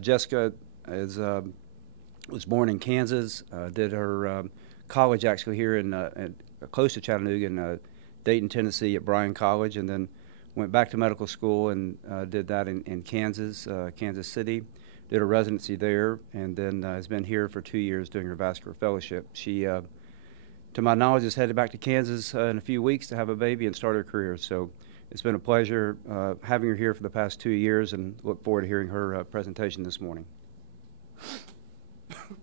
Jessica was born in Kansas, did her college actually here in close to Chattanooga in Dayton, Tennessee at Bryan College, and then went back to medical school and did that in Kansas, Kansas City. Did a residency there, and then has been here for 2 years doing her vascular fellowship. She, to my knowledge, is headed back to Kansas in a few weeks to have a baby and start her career. So it's been a pleasure having her here for the past 2 years, and look forward to hearing her presentation this morning.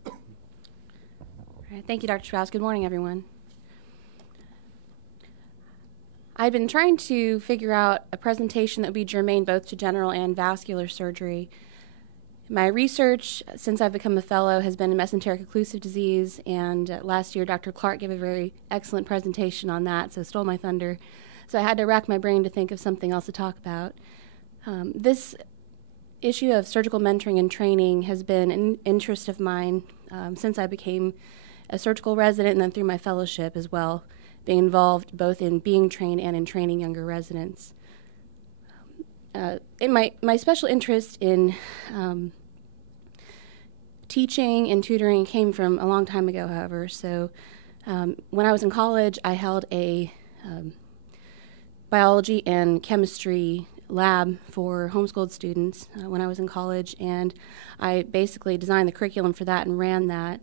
All right, thank you, Dr. Strauss. Good morning, everyone. I've been trying to figure out a presentation that would be germane both to general and vascular surgery. My research since I've become a fellow has been in mesenteric occlusive disease, and last year Dr. Clark gave a very excellent presentation on that, so stole my thunder. So I had to rack my brain to think of something else to talk about. This issue of surgical mentoring and training has been an interest of mine since I became a surgical resident and then through my fellowship as well, being involved both in being trained and in training younger residents. In my special interest in teaching and tutoring came from a long time ago, however. So when I was in college, I held a biology and chemistry lab for homeschooled students when I was in college, and I basically designed the curriculum for that and ran that.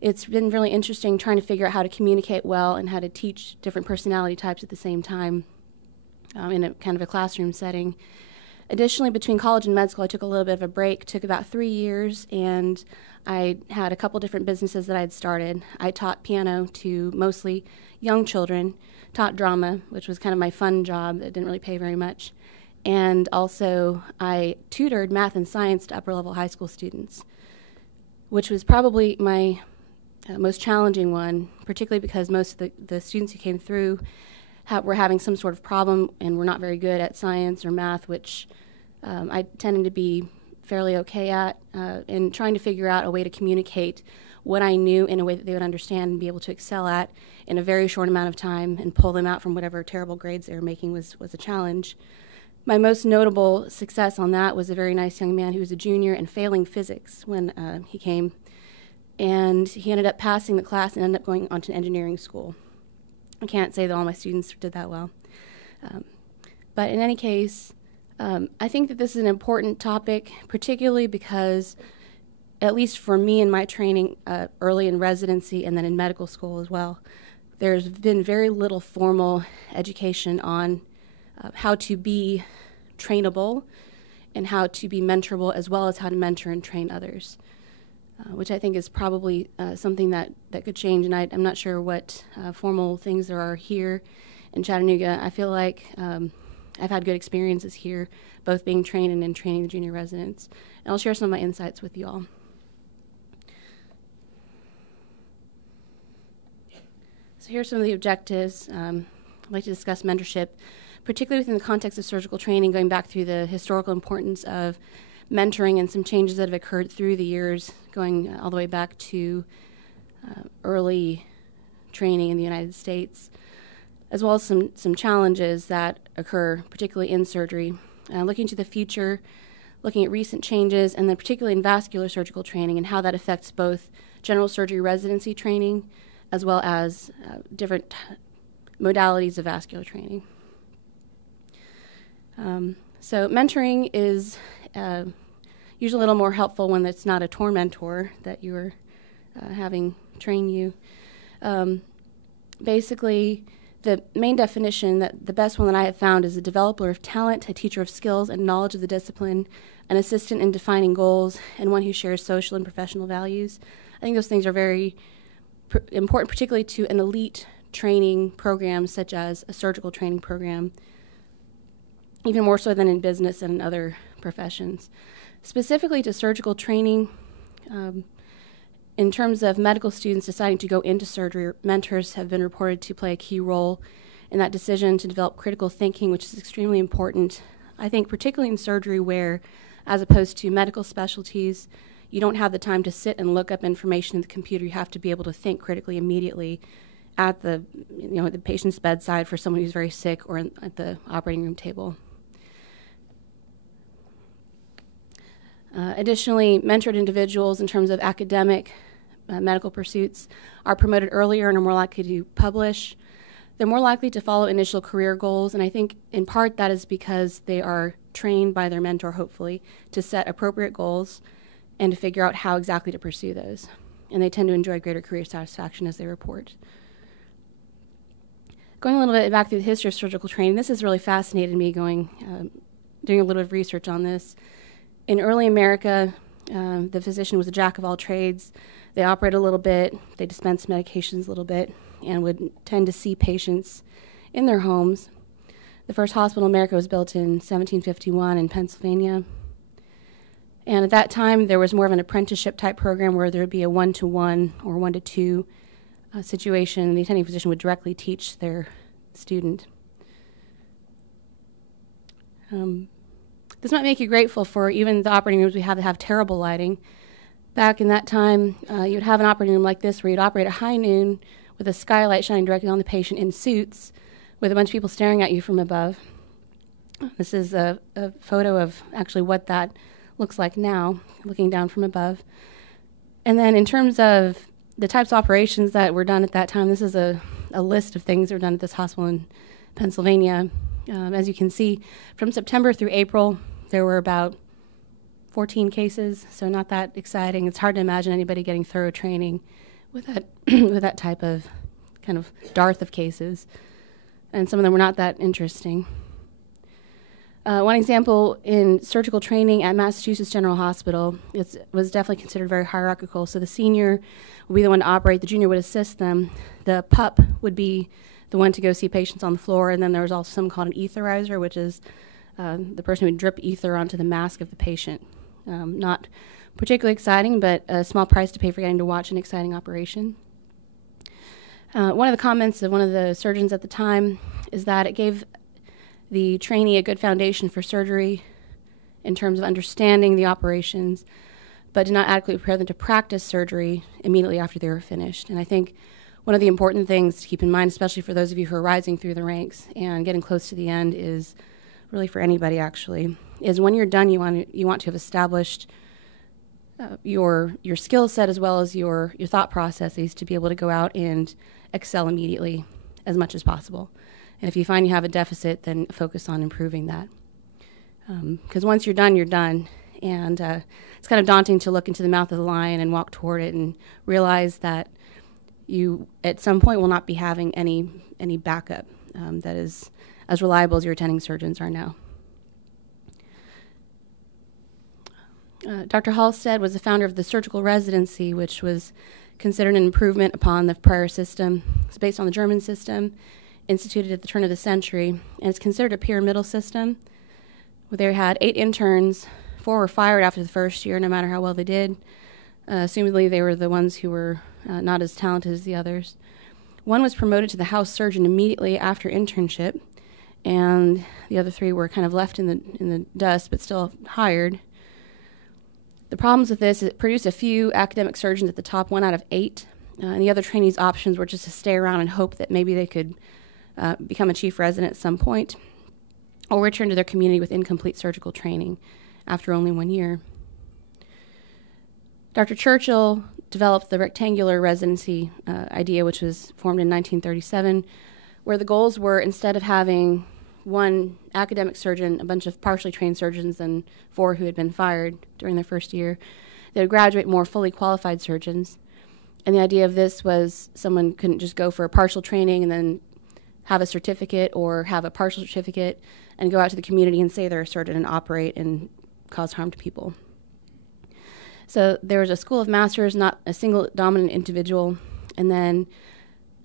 It's been really interesting trying to figure out how to communicate well and how to teach different personality types at the same time in a kind of a classroom setting. Additionally, between college and med school, I took a little bit of a break, took about 3 years, and I had a couple different businesses that I had started. I taught piano to mostly young children, taught drama, which was kind of my fun job that didn't really pay very much, and also I tutored math and science to upper-level high school students, which was probably my most challenging one, particularly because most of the students who came through were having some sort of problem and were not very good at science or math, which I tended to be fairly okay at, and trying to figure out a way to communicate what I knew in a way that they would understand and be able to excel at in a very short amount of time and pull them out from whatever terrible grades they were making was a challenge. My most notable success on that was a very nice young man who was a junior and failing physics when he came, and he ended up passing the class and ended up going on to engineering school. I can't say that all my students did that well. But in any case, I think that this is an important topic, particularly because, at least for me in my training early in residency and then in medical school as well, there's been very little formal education on how to be trainable and how to be mentorable, as well as how to mentor and train others. Which I think is probably something that could change, and I'm not sure what formal things there are here in Chattanooga. I feel like I've had good experiences here, both being trained and in training the junior residents. And I'll share some of my insights with you all. So here are some of the objectives. I'd like to discuss mentorship, particularly within the context of surgical training, going back through the historical importance of mentoring and some changes that have occurred through the years, going all the way back to early training in the United States, as well as some challenges that occur, particularly in surgery. Looking to the future, looking at recent changes, and then particularly in vascular surgical training and how that affects both general surgery residency training as well as different modalities of vascular training. So mentoring is usually a little more helpful when it's not a tormentor that you're having train you. Basically, the main definition, that the best one that I have found, is a developer of talent, a teacher of skills and knowledge of the discipline, an assistant in defining goals, and one who shares social and professional values. I think those things are very important, particularly to an elite training program such as a surgical training program, even more so than in business and in other professions. Specifically to surgical training, in terms of medical students deciding to go into surgery, mentors have been reported to play a key role in that decision to develop critical thinking, which is extremely important, I think, particularly in surgery where, as opposed to medical specialties, you don't have the time to sit and look up information in the computer. You have to be able to think critically immediately at the patient's bedside for someone who's very sick, or at the operating room table. Additionally, mentored individuals in terms of academic medical pursuits are promoted earlier and are more likely to publish. They're more likely to follow initial career goals, and I think in part that is because they are trained by their mentor, hopefully, to set appropriate goals and to figure out how exactly to pursue those. And they tend to enjoy greater career satisfaction as they report. Going a little bit back through the history of surgical training, this has really fascinated me doing a little bit of research on this. In early America, the physician was a jack of all trades. They operated a little bit, they dispensed medications a little bit, and would tend to see patients in their homes. The first hospital in America was built in 1751 in Pennsylvania. And at that time, there was more of an apprenticeship type program where there would be a 1-to-1 or 1-to-2 situation. The attending physician would directly teach their student. This might make you grateful for even the operating rooms we have that have terrible lighting. Back in that time, you'd have an operating room like this where you'd operate at high noon with a skylight shining directly on the patient in suits with a bunch of people staring at you from above. This is a photo of actually what that looks like now, looking down from above. And then in terms of the types of operations that were done at that time, this is a list of things that were done at this hospital in Pennsylvania. As you can see, from September through April, there were about 14 cases, so not that exciting. It's hard to imagine anybody getting thorough training with that with that type of kind of dearth of cases, and some of them were not that interesting. One example in surgical training at Massachusetts General Hospital was definitely considered very hierarchical. So the senior would be the one to operate, the junior would assist them, the pup would be the one to go see patients on the floor, and then there was also something called an etherizer, which is the person who would drip ether onto the mask of the patient. Not particularly exciting, but a small price to pay for getting to watch an exciting operation. One of the comments of one of the surgeons at the time is that it gave the trainee a good foundation for surgery in terms of understanding the operations, but did not adequately prepare them to practice surgery immediately after they were finished. And I think one of the important things to keep in mind, especially for those of you who are rising through the ranks and getting close to the end, is really for anybody actually, is when you're done, you want to have established your skill set as well as your thought processes to be able to go out and excel immediately as much as possible. And if you find you have a deficit, then focus on improving that. Because once you're done, you're done. And it's kind of daunting to look into the mouth of the lion and walk toward it and realize that you, at some point, will not be having any backup that is as reliable as your attending surgeons are now. Dr. Halstead was the founder of the surgical residency, which was considered an improvement upon the prior system. It's based on the German system, instituted at the turn of the century, and it's considered a pyramidal system. They had 8 interns, 4 were fired after the first year, no matter how well they did. Assumedly, they were the ones who were not as talented as the others. 1 was promoted to the house surgeon immediately after internship, and the other 3 were kind of left in the dust, but still hired. The problems with this is it produced a few academic surgeons at the top, 1 out of 8, and the other trainees' options were just to stay around and hope that maybe they could become a chief resident at some point, or return to their community with incomplete surgical training after only 1 year. Dr. Churchill developed the rectangular residency idea, which was formed in 1937, where the goals were, instead of having 1 academic surgeon, a bunch of partially trained surgeons, and 4 who had been fired during their first year, they would graduate more fully qualified surgeons. And the idea of this was someone couldn't just go for a partial training and then have a certificate or have a partial certificate and go out to the community and say they're a surgeon and operate and cause harm to people. So there was a school of masters, not a single dominant individual. And then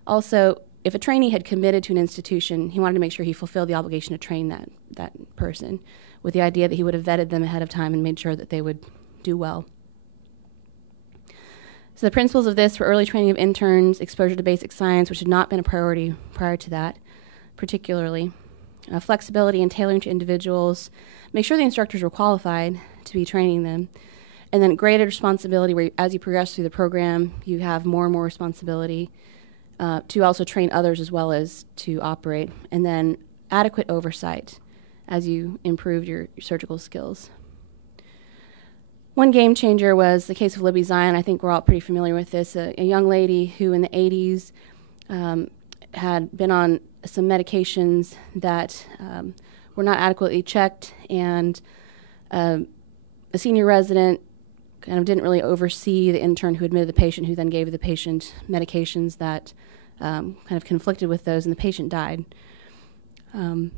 also, if a trainee had committed to an institution, he wanted to make sure he fulfilled the obligation to train that person, with the idea that he would have vetted them ahead of time and made sure that they would do well. So the principles of this were early training of interns, exposure to basic science, which had not been a priority prior to that, particularly. Flexibility and tailoring to individuals, make sure the instructors were qualified to be training them, and then graded responsibility where as you progress through the program, you have more and more responsibility to also train others as well as to operate, and then adequate oversight as you improve your surgical skills. One game changer was the case of Libby Zion. I think we're all pretty familiar with this. A young lady who in the 80s had been on some medications that were not adequately checked, and a senior resident kind of didn't really oversee the intern who admitted the patient, who then gave the patient medications that kind of conflicted with those, and the patient died.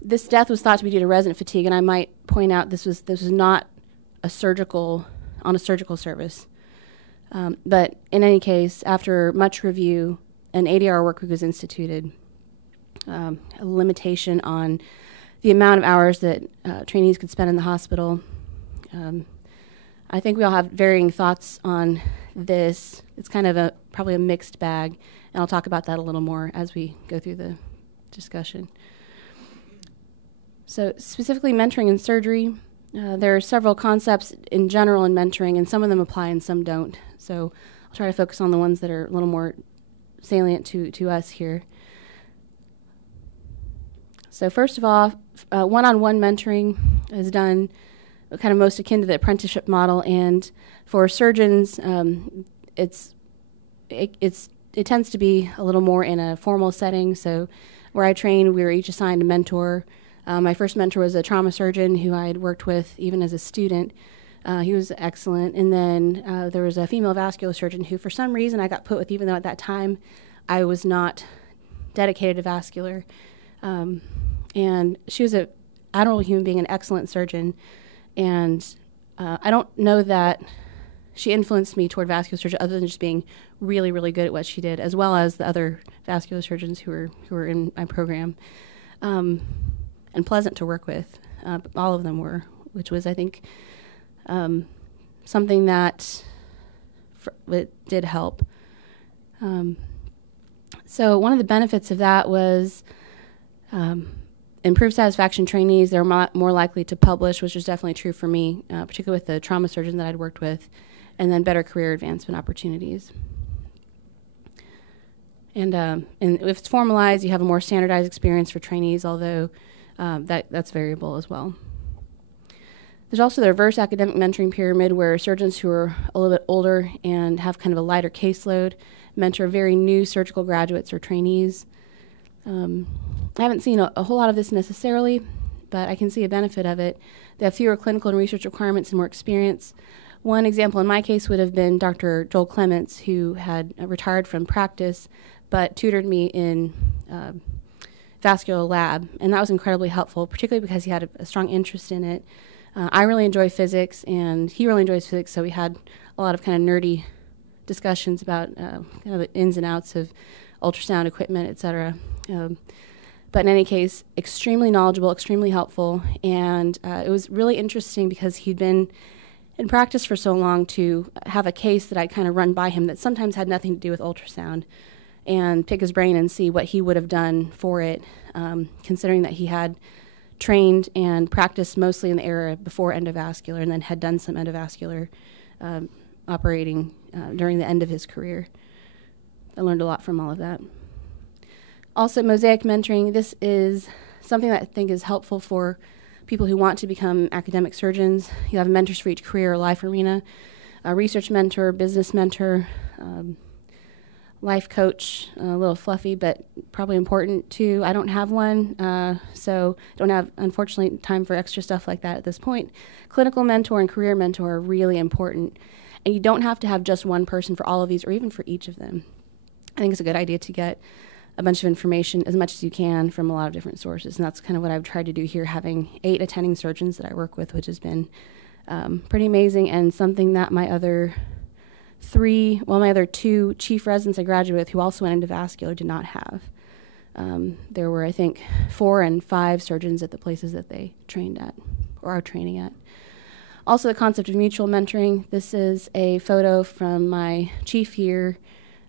This death was thought to be due to resident fatigue, and I might point out this was not a surgical service. But in any case, after much review, an 80-hour work week was instituted, a limitation on the amount of hours that trainees could spend in the hospital. I think we all have varying thoughts on this. It's kind of probably a mixed bag, and I'll talk about that a little more as we go through the discussion. So specifically mentoring in surgery, there are several concepts in general in mentoring, and some of them apply and some don't. So I'll try to focus on the ones that are a little more salient to us here. So first of all, one-on-one mentoring is done kind of most akin to the apprenticeship model, and for surgeons, it tends to be a little more in a formal setting. So where I trained, we were each assigned a mentor. My first mentor was a trauma surgeon who I had worked with even as a student. He was excellent. And then there was a female vascular surgeon who, for some reason, I got put with, even though at that time I was not dedicated to vascular. And she was an admirable human being, an excellent surgeon. And I don't know that she influenced me toward vascular surgery other than just being really, really good at what she did, as well as the other vascular surgeons who were in my program. And pleasant to work with. All of them were, which was, I think, something that it did help. So one of the benefits of that was improved satisfaction. Trainees, they're more likely to publish, which was definitely true for me, particularly with the trauma surgeon that I'd worked with, and then better career advancement opportunities. And if it's formalized, you have a more standardized experience for trainees, although that's variable as well. There's also the reverse academic mentoring pyramid, where surgeons who are a little bit older and have kind of a lighter caseload mentor very new surgical graduates or trainees. I haven't seen a whole lot of this necessarily, but I can see a benefit of it. They have fewer clinical and research requirements and more experience. One example in my case would have been Dr. Joel Clements, who had retired from practice but tutored me in vascular lab, and that was incredibly helpful, particularly because he had a strong interest in it. I really enjoy physics, and he really enjoys physics, so we had a lot of kind of nerdy discussions about kind of the ins and outs of ultrasound equipment, et cetera. But in any case, extremely knowledgeable, extremely helpful, and it was really interesting because he'd been in practice for so long to have a case that I'd kind of run by him that sometimes had nothing to do with ultrasound, and pick his brain and see what he would have done for it, considering that he had trained and practiced mostly in the era before endovascular and then had done some endovascular operating during the end of his career. I learned a lot from all of that. Also, mosaic mentoring. This is something that I think is helpful for people who want to become academic surgeons. You have mentors for each career or life arena, a research mentor, business mentor, life coach, a little fluffy, but probably important too. I don't have one, so don't have, unfortunately, time for extra stuff like that at this point. Clinical mentor and career mentor are really important, and you don't have to have just one person for all of these or even for each of them. I think it's a good idea to get a bunch of information, as much as you can, from a lot of different sources, and that's kind of what I've tried to do here, having 8 attending surgeons that I work with, which has been pretty amazing, and something that my other 2 chief residents I graduated with who also went into vascular did not have. There were, I think, 4 and 5 surgeons at the places that they trained at or are training at. Also, the concept of mutual mentoring. This is a photo from my chief year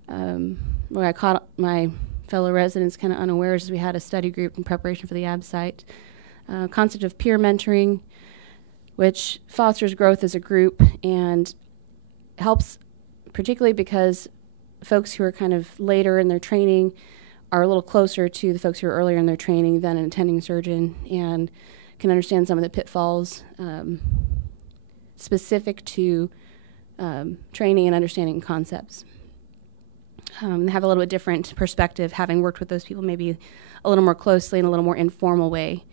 where I caught my fellow residents kind of unawares as we had a study group in preparation for the AB site. Concept of peer mentoring, which fosters growth as a group and helps, particularly because folks who are kind of later in their training are a little closer to the folks who are earlier in their training than an attending surgeon and can understand some of the pitfalls. specific to training and understanding concepts. They have a little bit different perspective, having worked with those people maybe a little more closely in a little more informal way,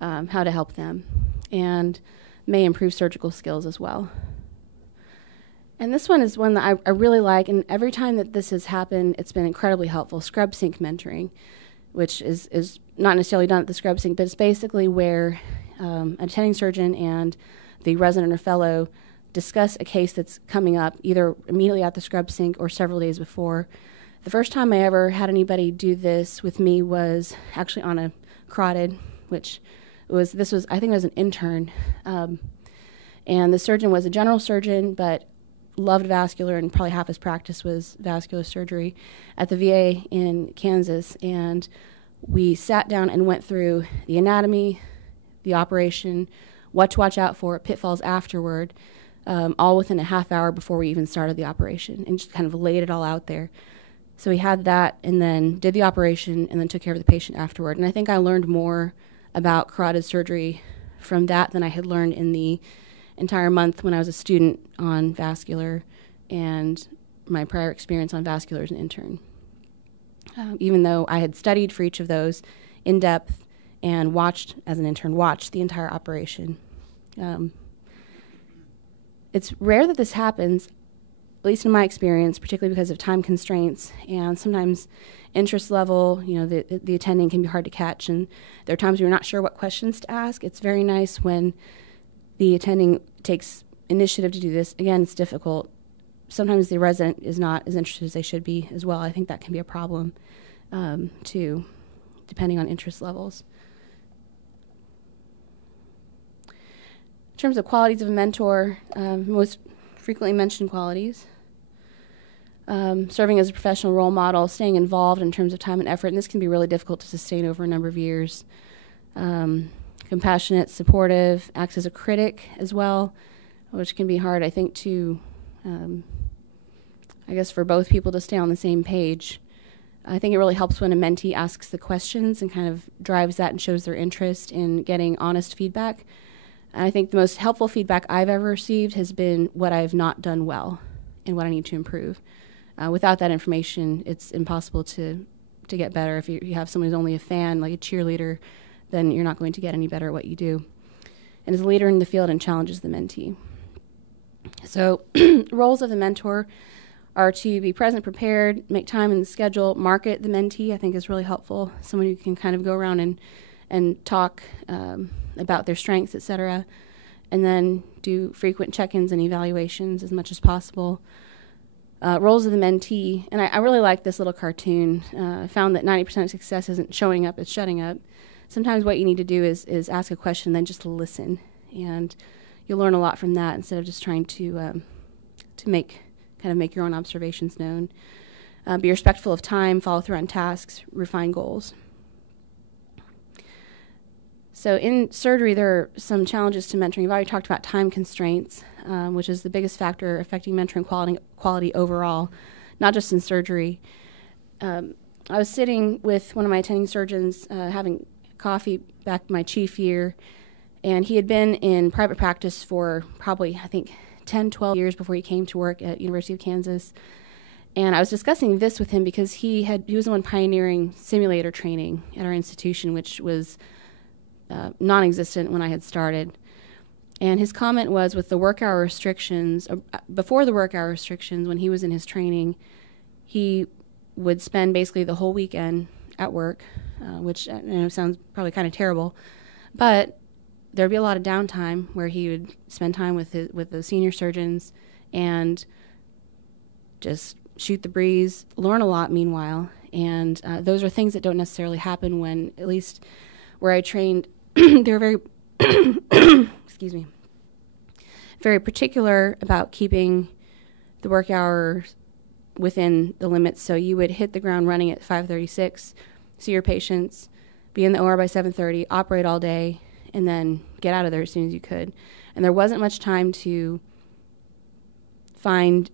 how to help them, and may improve surgical skills as well. And this one is one that I really like, and every time that this has happened, it's been incredibly helpful. Scrub sink mentoring, which is not necessarily done at the scrub sink, but it's basically where an attending surgeon and the resident or fellow discuss a case that's coming up either immediately at the scrub sink or several days before. The first time I ever had anybody do this with me was actually on a carotid, which was I think it was an intern, and the surgeon was a general surgeon, but loved vascular, and probably half his practice was vascular surgery at the VA in Kansas. And we sat down and went through the anatomy, the operation, what to watch out for, pitfalls afterward, all within a half hour before we even started the operation, and just kind of laid it all out there. So we had that, and then did the operation, and then took care of the patient afterward. And I think I learned more about carotid surgery from that than I had learned in the entire month when I was a student on vascular and my prior experience on vascular as an intern. Even though I had studied for each of those in depth and watched, as an intern, the entire operation. It's rare that this happens, at least in my experience, particularly because of time constraints and sometimes interest level. The attending can be hard to catch, and there are times you're not sure what questions to ask. It's very nice when the attending takes initiative to do this. Again, it's difficult. Sometimes the resident is not as interested as they should be as well. I think that can be a problem, too, depending on interest levels. In terms of qualities of a mentor, most frequently mentioned qualities, serving as a professional role model, staying involved in terms of time and effort, and this can be really difficult to sustain over a number of years. Compassionate, supportive, acts as a critic as well, which can be hard, I think, to, for both people to stay on the same page. I think it really helps when a mentee asks the questions and kind of drives that and shows their interest in getting honest feedback. And I think the most helpful feedback I've ever received has been what I've not done well and what I need to improve. Without that information, it's impossible to get better. If you have someone who's only a fan, like a cheerleader, then you're not going to get any better at what you do. And as a leader in the field and challenges the mentee. So roles of the mentor are to be present, prepared, make time in the schedule, market the mentee, I think is really helpful. Someone who can kind of go around and talk about their strengths, etc. And then do frequent check-ins and evaluations as much as possible. Roles of the mentee, and I really like this little cartoon. I found that 90% of success isn't showing up, it's shutting up. Sometimes what you need to do is ask a question, then just listen, and you'll learn a lot from that instead of just trying to make your own observations known. Be respectful of time, follow through on tasks, refine goals. So in surgery, there are some challenges to mentoring. We've already talked about time constraints, which is the biggest factor affecting mentoring quality overall, not just in surgery. I was sitting with one of my attending surgeons having coffee back my chief year, and he had been in private practice for probably, I think, 10, 12 years before he came to work at University of Kansas. And I was discussing this with him because he was the one pioneering simulator training at our institution, which was non-existent when I had started. And his comment was, with the work hour restrictions, before the work hour restrictions, when he was in his training, he would spend basically the whole weekend at work, which sounds probably kind of terrible, but there'd be a lot of downtime where he would spend time with the senior surgeons and just shoot the breeze, learn a lot meanwhile. And those are things that don't necessarily happen when, at least where I trained, they were very, excuse me, very particular about keeping the work hours within the limits. So you would hit the ground running at 5:36, see your patients, be in the OR by 7:30, operate all day, and then get out of there as soon as you could. And there wasn't much time to find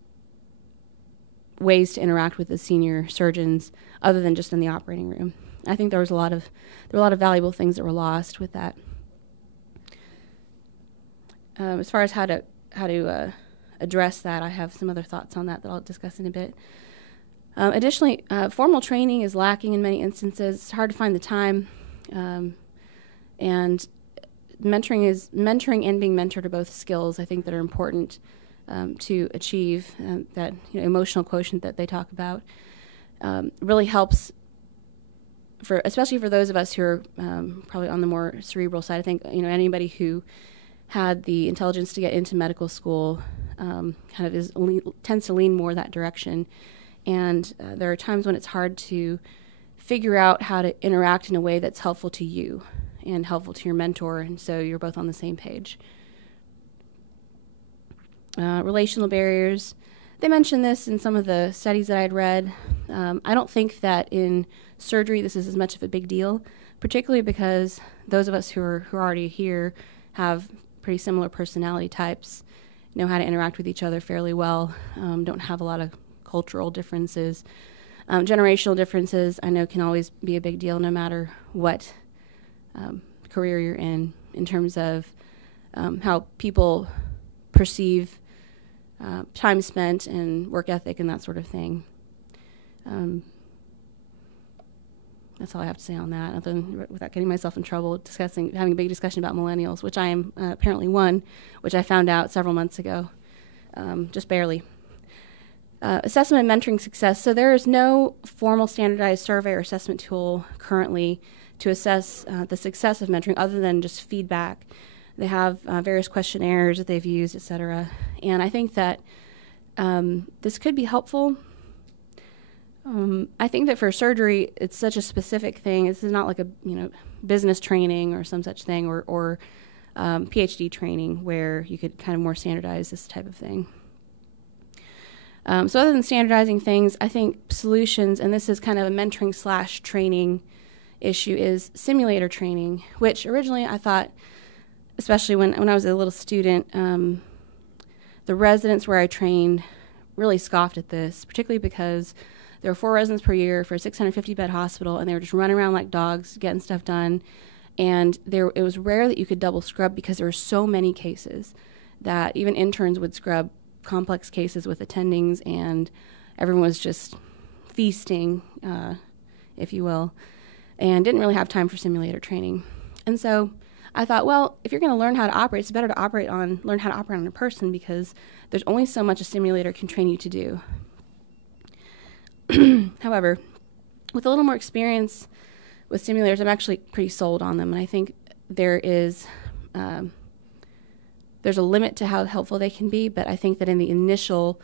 ways to interact with the senior surgeons other than just in the operating room. I think there were a lot of valuable things that were lost with that. As far as how to address that. I have some other thoughts on that I'll discuss in a bit. Additionally, formal training is lacking in many instances. It's hard to find the time, and mentoring and being mentored are both skills I think that are important to achieve that emotional quotient that they talk about. Really helps especially for those of us who are probably on the more cerebral side. I think anybody who had the intelligence to get into medical school tends to lean more that direction. And there are times when it's hard to figure out how to interact in a way that's helpful to you and helpful to your mentor, and so you're both on the same page. Relational barriers. They mentioned this in some of the studies that I'd read. I don't think that in surgery this is as much of a big deal, particularly because those of us who are already here have pretty similar personality types, know how to interact with each other fairly well, don't have a lot of cultural differences. Generational differences I know can always be a big deal no matter what career you're in terms of how people perceive time spent and work ethic and that sort of thing. That's all I have to say on that, other than without getting myself in trouble having a big discussion about millennials, which I am apparently one, which I found out several months ago, just barely. Assessment and mentoring success. So there is no formal standardized survey or assessment tool currently to assess the success of mentoring other than just feedback. They have various questionnaires that they've used, et cetera. And I think that this could be helpful. I think that for surgery, it's such a specific thing. This is not like a business training or some such thing, or PhD training where you could kind of more standardize this type of thing. So other than standardizing things, I think solutions, and this is kind of a mentoring / training issue, is simulator training, which originally I thought, especially when I was a little student, the residents where I trained really scoffed at this, particularly because there were 4 residents per year for a 650-bed hospital, and they were just running around like dogs, getting stuff done. And it was rare that you could double scrub because there were so many cases that even interns would scrub complex cases with attendings, and everyone was just feasting, if you will, and didn't really have time for simulator training. And so I thought, well, if you're going to learn how to operate, it's better to learn how to operate on a person, because there's only so much a simulator can train you to do. However, with a little more experience with simulators, I'm actually pretty sold on them, and I think there's a limit to how helpful they can be, but I think that in the initial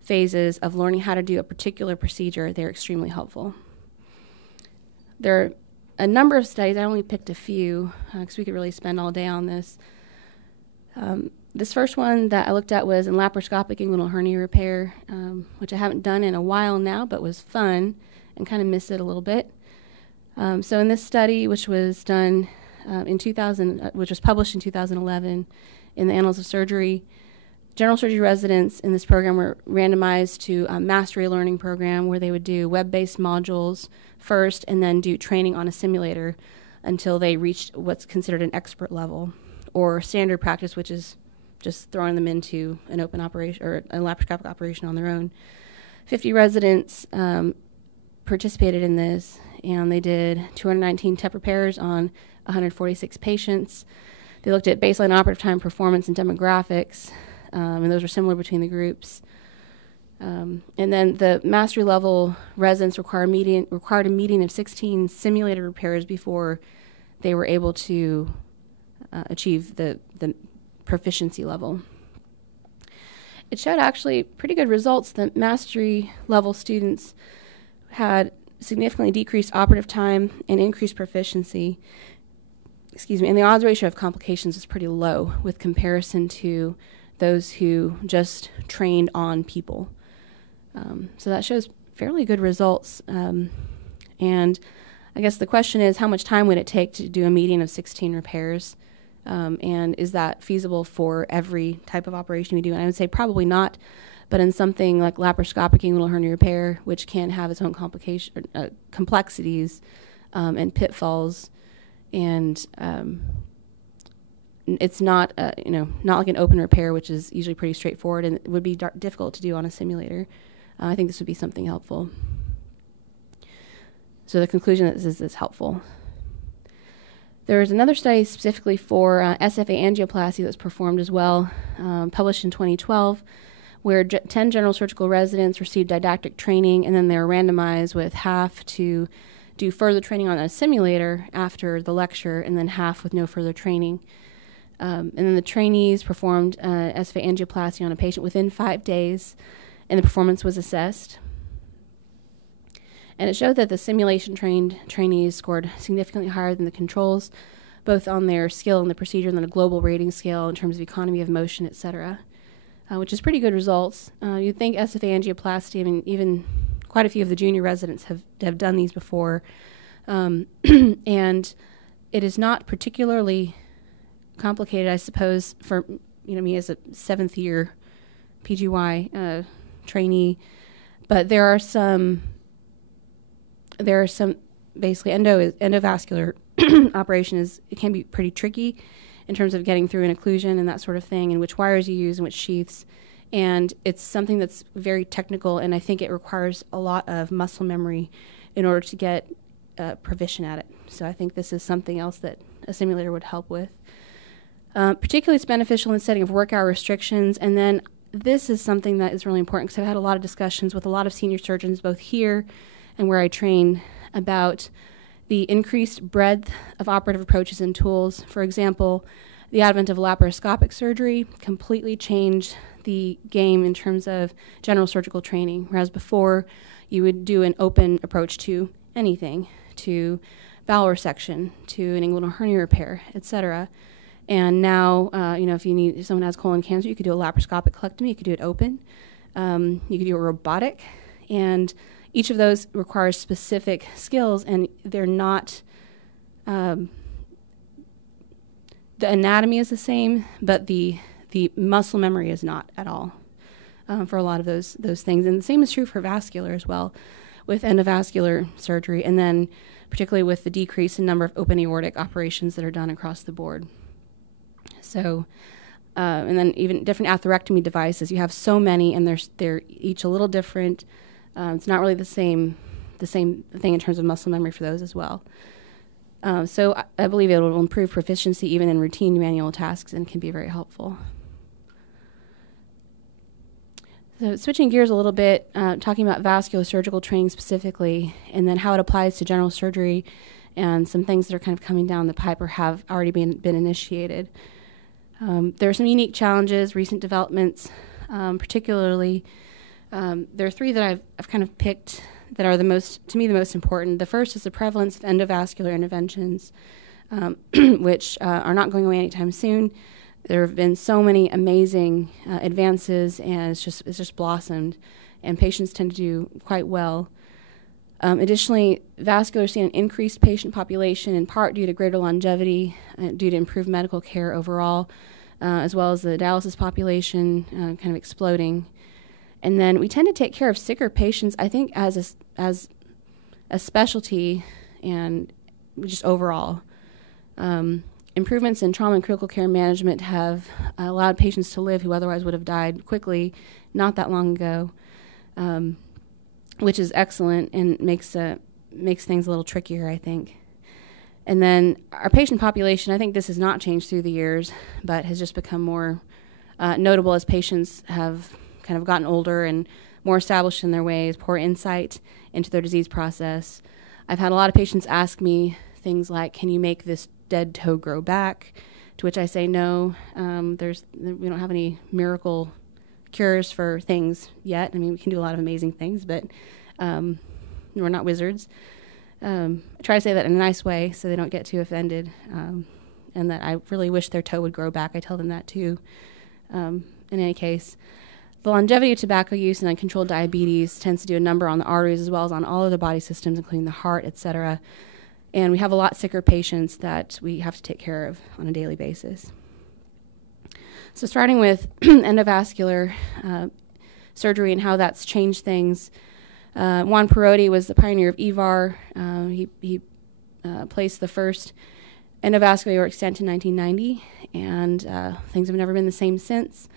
phases of learning how to do a particular procedure, they're extremely helpful. There are a number of studies. I only picked a few because we could really spend all day on this. This first one that I looked at was in laparoscopic inguinal hernia repair, which I haven't done in a while now, but was fun and kind of miss it a little bit. So in this study, which was done which was published in 2011 in the Annals of Surgery, general surgery residents in this program were randomized to a mastery learning program where they would do web-based modules first and then do training on a simulator until they reached what's considered an expert level, or standard practice, which is just throwing them into an open operation or a laparoscopic operation on their own. 50 residents participated in this, and they did 219 TEP repairs on 146 patients. They looked at baseline operative time, performance, and demographics, and those were similar between the groups. And then the mastery level residents required a median of 16 simulated repairs before they were able to achieve the proficiency level. It showed actually pretty good results. The mastery level students had significantly decreased operative time and increased proficiency. And the odds ratio of complications was pretty low with comparison to those who just trained on people. So that shows fairly good results. And I guess the question is, how much time would it take to do a median of 16 repairs? And is that feasible for every type of operation we do? And I would say probably not, but in something like laparoscopic inguinal hernia repair, which can have its own complexities and pitfalls, and it's not, not like an open repair, which is usually pretty straightforward and it would be difficult to do on a simulator. I think this would be something helpful. So the conclusion is this is helpful. There is another study specifically for SFA angioplasty that was performed as well, published in 2012, where 10 general surgical residents received didactic training, and then they were randomized with half to do further training on a simulator after the lecture, and then half with no further training. And then the trainees performed SFA angioplasty on a patient within 5 days, and the performance was assessed. And it showed that the simulation-trained trainees scored significantly higher than the controls, both on their skill in the procedure and then a global rating scale in terms of economy of motion, et cetera, which is pretty good results. You'd think SFA angioplasty, I mean, even quite a few of the junior residents have done these before, and it is not particularly complicated, I suppose, for me as a 7th-year PGY trainee, but there are some basically endovascular operation it can be pretty tricky in terms of getting through an occlusion and that sort of thing, and which wires you use and which sheaths. And it's something that's very technical, and I think it requires a lot of muscle memory in order to get proficient at it. So I think this is something else that a simulator would help with. Particularly it's beneficial in the setting of work hour restrictions, and then this is something that is really important because I've had a lot of discussions with a lot of senior surgeons, both here and where I train, about the increased breadth of operative approaches and tools. For example, the advent of laparoscopic surgery completely changed the game in terms of general surgical training, whereas before you would do an open approach to anything, to bowel resection, to an inguinal hernia repair, etc. And now, if someone has colon cancer, you could do a laparoscopic colectomy, you could do it open, you could do a robotic, and each of those requires specific skills, and they're not, the anatomy is the same, but the muscle memory is not at all for a lot of those things. And the same is true for vascular as well, with endovascular surgery, and then particularly with the decrease in number of open aortic operations that are done across the board. So, and then even different atherectomy devices, you have so many, and they're each a little different. It's not really the same thing in terms of muscle memory for those as well. So I believe it will improve proficiency even in routine manual tasks and can be very helpful. So switching gears a little bit, talking about vascular surgical training specifically, and then how it applies to general surgery and some things that are kind of coming down the pipe or have already been initiated. There are some unique challenges, recent developments, particularly. There are 3 that I've kind of picked that are the most important. The first is the prevalence of endovascular interventions, which are not going away anytime soon. There have been so many amazing advances, and it's just blossomed, and patients tend to do quite well. Additionally, vascular see an increased patient population in part due to greater longevity, due to improved medical care overall, as well as the dialysis population kind of exploding. And then we tend to take care of sicker patients, I think, as a specialty and just overall. Improvements in trauma and critical care management have allowed patients to live who otherwise would have died quickly not that long ago, which is excellent and makes things a little trickier, I think. And then our patient population, I think this has not changed through the years, but has just become more notable as patients have kind of gotten older and more established in their ways, poor insight into their disease process. I've had a lot of patients ask me things like, can you make this dead toe grow back? To which I say no. We don't have any miracle cures for things yet. I mean, we can do a lot of amazing things, but we're not wizards. I try to say that in a nice way so they don't get too offended, and that I really wish their toe would grow back. I tell them that too. In any case, the longevity of tobacco use and uncontrolled diabetes tends to do a number on the arteries as well as on all other body systems, including the heart, etc. And we have a lot sicker patients that we have to take care of on a daily basis. So starting with endovascular surgery and how that's changed things, Juan Perotti was the pioneer of EVAR. He placed the first endovascular aortic stent in 1990, and things have never been the same since.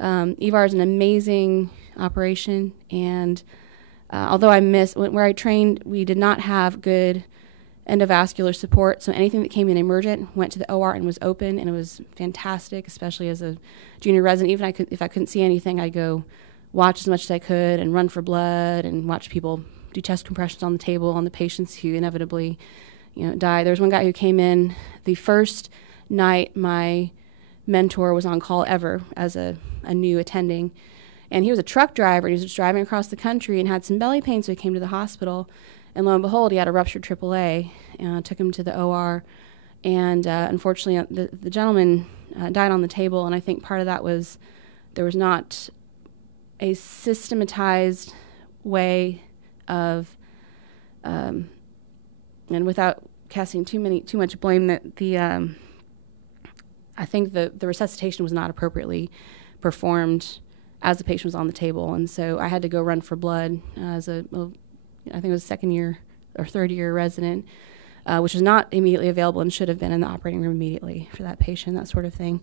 EVAR is an amazing operation, and although I missed, where I trained, we did not have good endovascular support, so anything that came in emergent went to the OR and was open, and it was fantastic, especially as a junior resident. Even if I couldn't see anything, I'd go watch as much as I could and run for blood and watch people do chest compressions on the table on the patients who inevitably, die. There was one guy who came in the first night my mentor was on call ever as a new attending, and he was a truck driver. He was just driving across the country and had some belly pain, so he came to the hospital, and lo and behold, he had a ruptured AAA. Took him to the OR, and unfortunately, the gentleman died on the table, and I think part of that was there was not a systematized way of, and without casting too much blame, that I think the resuscitation was not appropriately performed as the patient was on the table, and so I had to go run for blood as I think it was second year or third year resident, which was not immediately available and should have been in the operating room immediately for that patient, that sort of thing.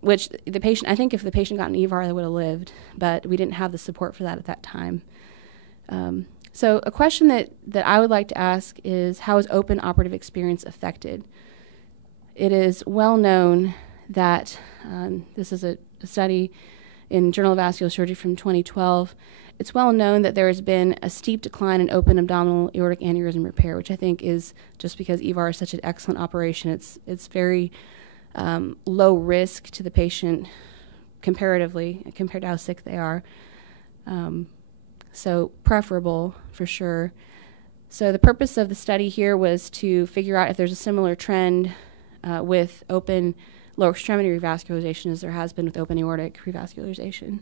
Which the patient, I think if the patient got an EVAR, they would have lived, but we didn't have the support for that at that time. So a question that I would like to ask is, how is open operative experience affected? It is well known that, this is a study in Journal of Vascular Surgery from 2012, it's well known that there has been a steep decline in open abdominal aortic aneurysm repair, which I think is just because EVAR is such an excellent operation. It's very low risk to the patient comparatively, compared to how sick they are. So preferable for sure. So the purpose of the study here was to figure out if there's a similar trend with open lower extremity revascularization as there has been with open aortic revascularization.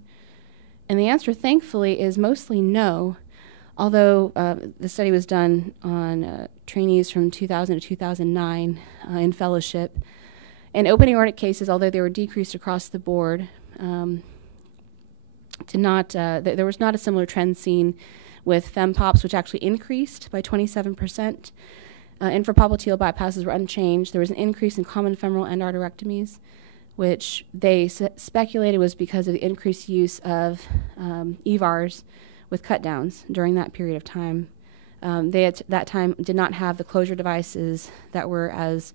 And the answer, thankfully, is mostly no, although the study was done on trainees from 2000 to 2009 in fellowship. And open aortic cases, although they were decreased across the board, there was not a similar trend seen with FEMPOPs, which actually increased by 27%. Infrapopliteal bypasses were unchanged. There was an increase in common femoral endarterectomies, which they speculated was because of the increased use of EVARs with cut downs during that period of time. They at that time did not have the closure devices that were as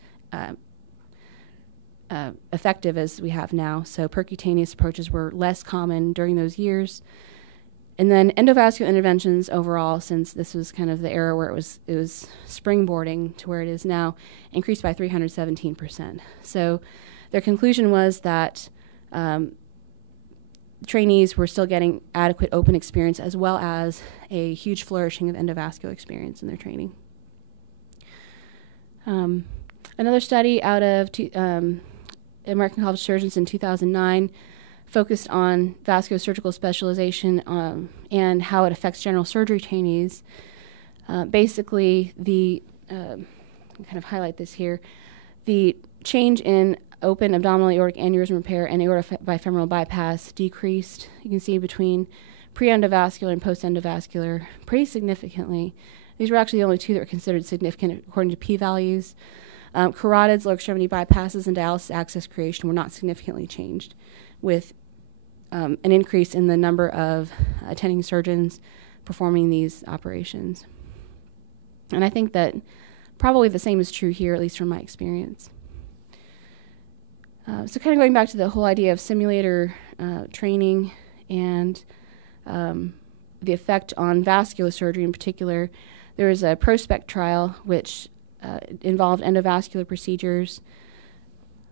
effective as we have now, so percutaneous approaches were less common during those years. And then endovascular interventions overall, since this was kind of the era where it was springboarding to where it is now, increased by 317%. So their conclusion was that trainees were still getting adequate open experience as well as a huge flourishing of endovascular experience in their training. Another study out of American College of Surgeons in 2009 focused on vascular surgical specialization and how it affects general surgery trainees. Basically, I'll kind of highlight this here, the change in open abdominal aortic aneurysm repair and aortic bifemoral bypass decreased, you can see, between pre-endovascular and post-endovascular pretty significantly. These were actually the only two that were considered significant according to p-values. Carotids, lower extremity bypasses, and dialysis access creation were not significantly changed, with an increase in the number of attending surgeons performing these operations. And I think that probably the same is true here, at least from my experience. So kind of going back to the whole idea of simulator training and the effect on vascular surgery in particular, there was a PROSPECT trial which involved endovascular procedures.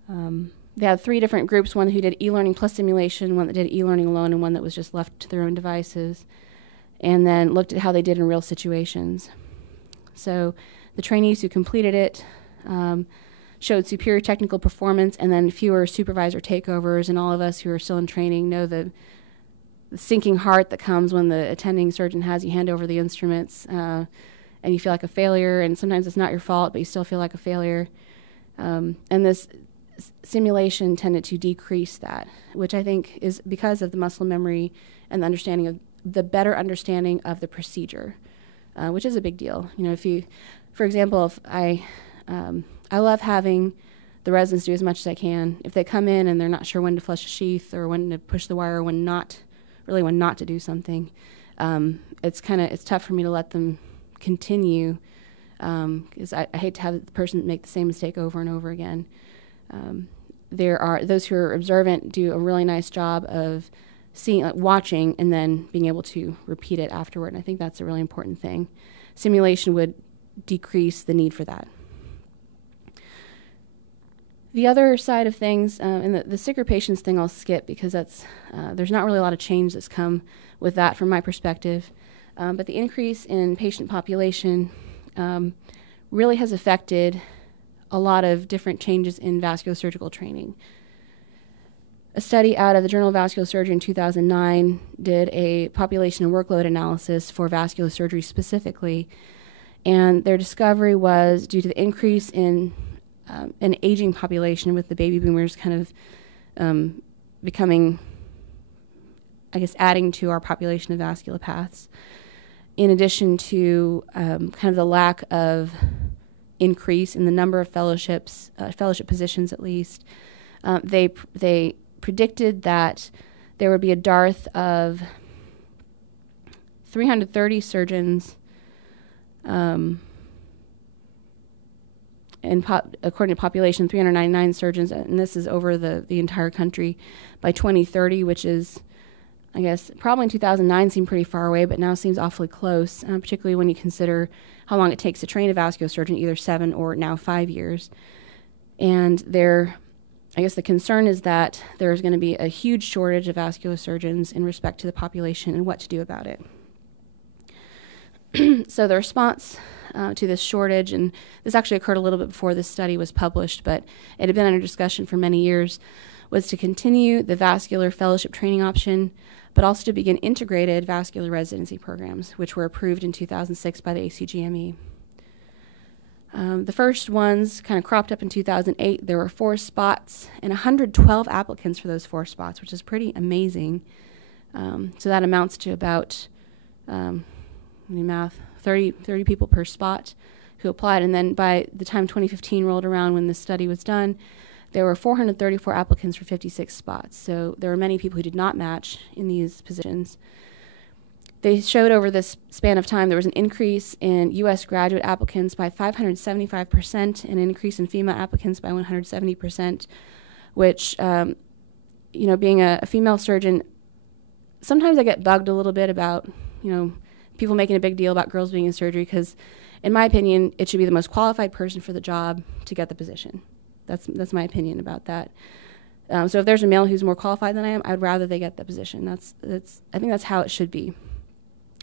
They had 3 different groups, one who did e-learning plus simulation, one that did e-learning alone, and one that was just left to their own devices, and then looked at how they did in real situations. So the trainees who completed it showed superior technical performance and then fewer supervisor takeovers, and all of us who are still in training know the sinking heart that comes when the attending surgeon has you hand over the instruments and you feel like a failure, and sometimes it's not your fault, but you still feel like a failure. And this simulation tended to decrease that, which I think is because of the muscle memory and the better understanding of the procedure, which is a big deal. You know, for example, if I I love having the residents do as much as I can. If they come in and they're not sure when to flush a sheath or when to push the wire or when not to do something, it's tough for me to let them continue, because I hate to have the person make the same mistake over and over again. There are those who are observant do a really nice job of seeing, watching, and then being able to repeat it afterward. And I think that's a really important thing. Simulation would decrease the need for that. The other side of things, and the sicker patients thing I'll skip, because there's not really a lot of change that's come with that from my perspective. But the increase in patient population really has affected a lot of different changes in vascular surgical training. A study out of the Journal of Vascular Surgery in 2009 did a population and workload analysis for vascular surgery specifically, and their discovery was due to the increase in an aging population, with the baby boomers kind of becoming, I guess, adding to our population of vasculopaths, in addition to kind of the lack of increase in the number of fellowship positions at least. They predicted that there would be a dearth of 330 surgeons, according to population, 399 surgeons, and this is over the entire country, by 2030, which is, I guess, probably in 2009 seemed pretty far away, but now seems awfully close, particularly when you consider how long it takes to train a vascular surgeon, either 7 or now 5 years. And I guess the concern is that there's going to be a huge shortage of vascular surgeons in respect to the population and what to do about it. So the response to this shortage, and this actually occurred a little bit before this study was published, but it had been under discussion for many years, was to continue the vascular fellowship training option, but also to begin integrated vascular residency programs, which were approved in 2006 by the ACGME. The first ones kind of cropped up in 2008. There were 4 spots and 112 applicants for those 4 spots, which is pretty amazing. So that amounts to about 30 people per spot who applied. And then by the time 2015 rolled around, when the study was done, there were 434 applicants for 56 spots. So there were many people who did not match in these positions. They showed over this span of time there was an increase in U.S. graduate applicants by 575%, and an increase in female applicants by 170%, which, being a female surgeon, sometimes I get bugged a little bit about, people making a big deal about girls being in surgery, because, in my opinion, it should be the most qualified person for the job to get the position. That's my opinion about that. So if there's a male who's more qualified than I am, I'd rather they get the position. I think that's how it should be.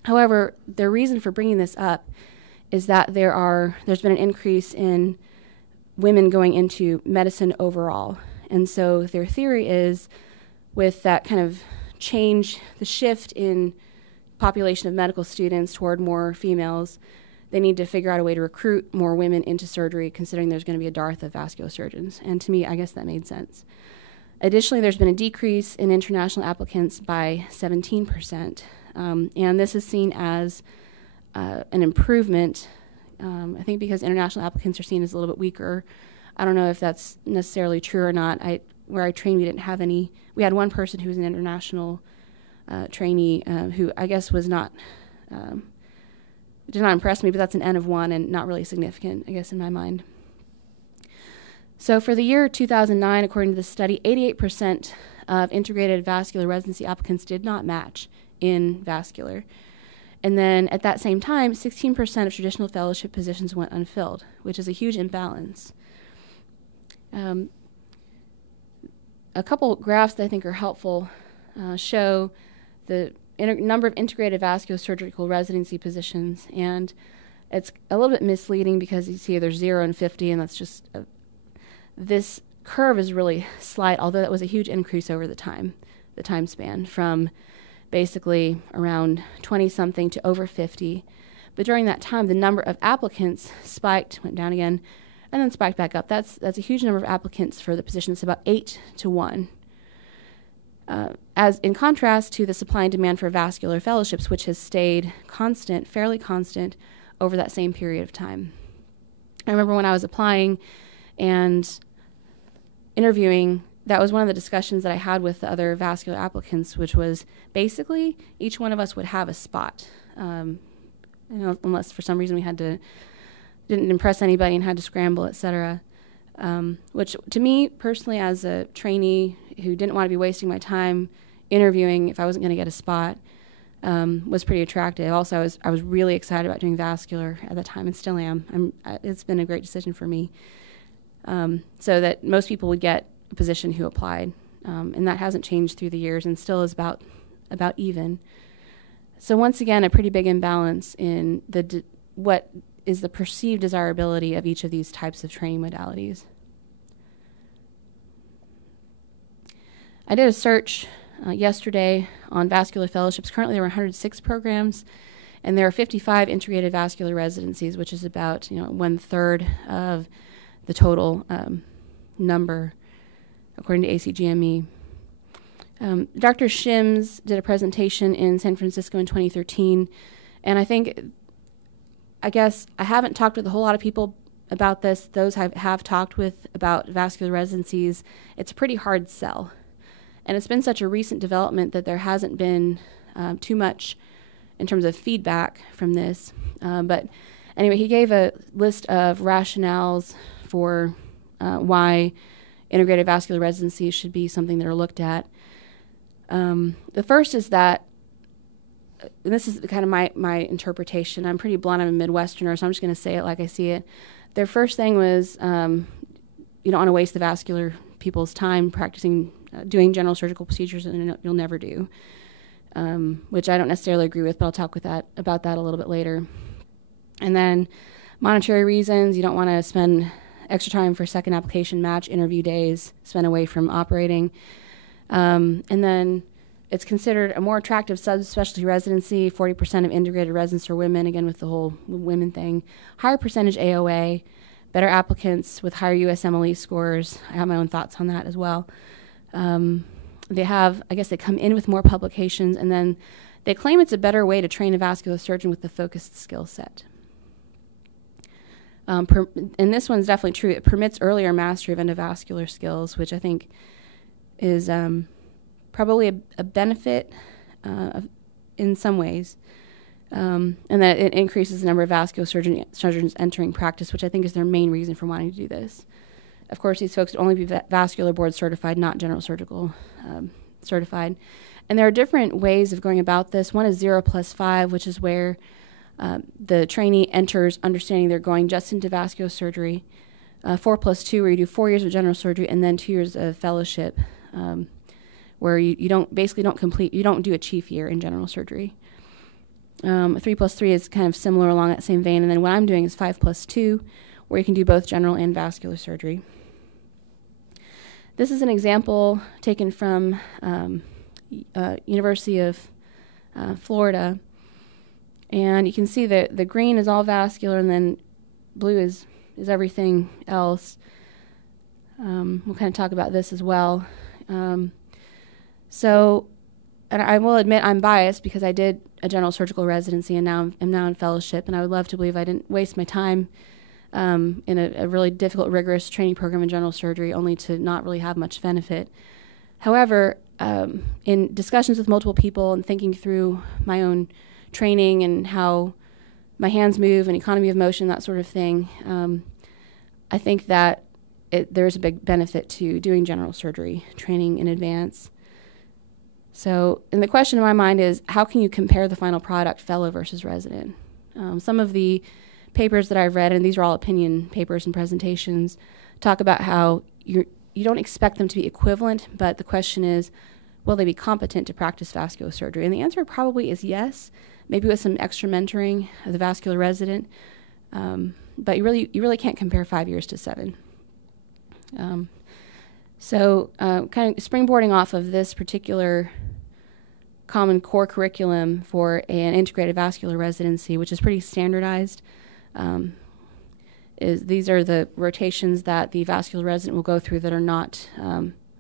However, the reason for bringing this up is that there's been an increase in women going into medicine overall. And so their theory is, with that kind of change, the shift in population of medical students toward more females, they need to figure out a way to recruit more women into surgery, considering there's going to be a dearth of vascular surgeons. And to me, I guess that made sense. Additionally, there's been a decrease in international applicants by 17%. And this is seen as an improvement, I think, because international applicants are seen as a little bit weaker. I don't know if that's necessarily true or not. Where I trained, we didn't have any. We had one person who was an international trainee who I guess did not impress me, but that's an N of 1 and not really significant, I guess, in my mind. So for the year 2009, according to the study, 88% of integrated vascular residency applicants did not match in vascular. And then at that same time, 16% of traditional fellowship positions went unfilled, which is a huge imbalance. A couple graphs that I think are helpful show the number of integrated vascular surgical residency positions, and it's a little bit misleading because you see there's 0 and 50, and that's just this curve is really slight, although that was a huge increase over the time span, from basically around 20-something to over 50. But during that time, the number of applicants spiked, went down again, and then spiked back up. That's a huge number of applicants for the position. It's about 8 to 1. As in contrast to the supply and demand for vascular fellowships, which has stayed fairly constant over that same period of time. I remember when I was applying, And interviewing, that was one of the discussions that I had with the other vascular applicants, which was basically each one of us would have a spot. Unless for some reason we didn't impress anybody and had to scramble, et cetera. Which to me personally, as a trainee who didn't want to be wasting my time interviewing if I wasn't going to get a spot, was pretty attractive. Also, I was really excited about doing vascular at the time and still am. It's been a great decision for me. So that most people would get a position who applied. And that hasn't changed through the years and still is about even. So once again, a pretty big imbalance in what is the perceived desirability of each of these types of training modalities. I did a search yesterday on vascular fellowships. Currently, there are 106 programs, and there are 55 integrated vascular residencies, which is about 1/3 of the total number, according to ACGME. Dr. Shims did a presentation in San Francisco in 2013, and I guess I haven't talked with a whole lot of people about this. Those I have talked with about vascular residencies, it's a pretty hard sell. And it's been such a recent development that there hasn't been too much in terms of feedback from this. But anyway, he gave a list of rationales for why integrated vascular residencies should be something that are looked at. The first is that, and this is kind of my interpretation. I'm pretty blunt. I'm a Midwesterner, so I'm just going to say it like I see it. Their first thing was you don't want to waste the vascular people's time practicing doing general surgical procedures that you'll never do, which I don't necessarily agree with, but I'll talk about that a little bit later. And then monetary reasons. You don't want to spend extra time for second application match interview days spent away from operating. And then it's considered a more attractive subspecialty residency. 40% of integrated residents are women, again with the whole women thing. Higher percentage AOA, better applicants with higher USMLE scores. I have my own thoughts on that as well. They come in with more publications, and then they claim it's a better way to train a vascular surgeon with a focused skill set. And this one's definitely true. It permits earlier mastery of endovascular skills, which I think is probably a benefit in some ways, and that it increases the number of vascular surgeons entering practice, which I think is their main reason for wanting to do this. Of course, these folks would only be vascular board certified, not general surgical certified. And there are different ways of going about this. One is 0+5, which is where the trainee enters understanding they're going just into vascular surgery. 4+2, where you do 4 years of general surgery and then 2 years of fellowship, where you don't do a chief year in general surgery. 3+3 is kind of similar along that same vein. And then what I'm doing is 5+2, where you can do both general and vascular surgery. This is an example taken from University of Florida. And you can see that the green is all vascular, and then blue is everything else. We'll kind of talk about this as well. And I will admit I'm biased because I did a general surgical residency and I'm now in fellowship, and I would love to believe I didn't waste my time in a really difficult, rigorous training program in general surgery only to not really have much benefit. However, in discussions with multiple people and thinking through my own training and how my hands move and economy of motion, that sort of thing, I think that there's a big benefit to doing general surgery training in advance. So, and the question in my mind is, how can you compare the final product, fellow versus resident? Some of the papers that I've read, and these are all opinion papers and presentations, talk about how you don't expect them to be equivalent, but the question is, will they be competent to practice vascular surgery? And the answer probably is yes, maybe with some extra mentoring of the vascular resident, but you really can't compare 5 years to 7. So kind of springboarding off of this particular common core curriculum for an integrated vascular residency, which is pretty standardized, these are the rotations that the vascular resident will go through that are not,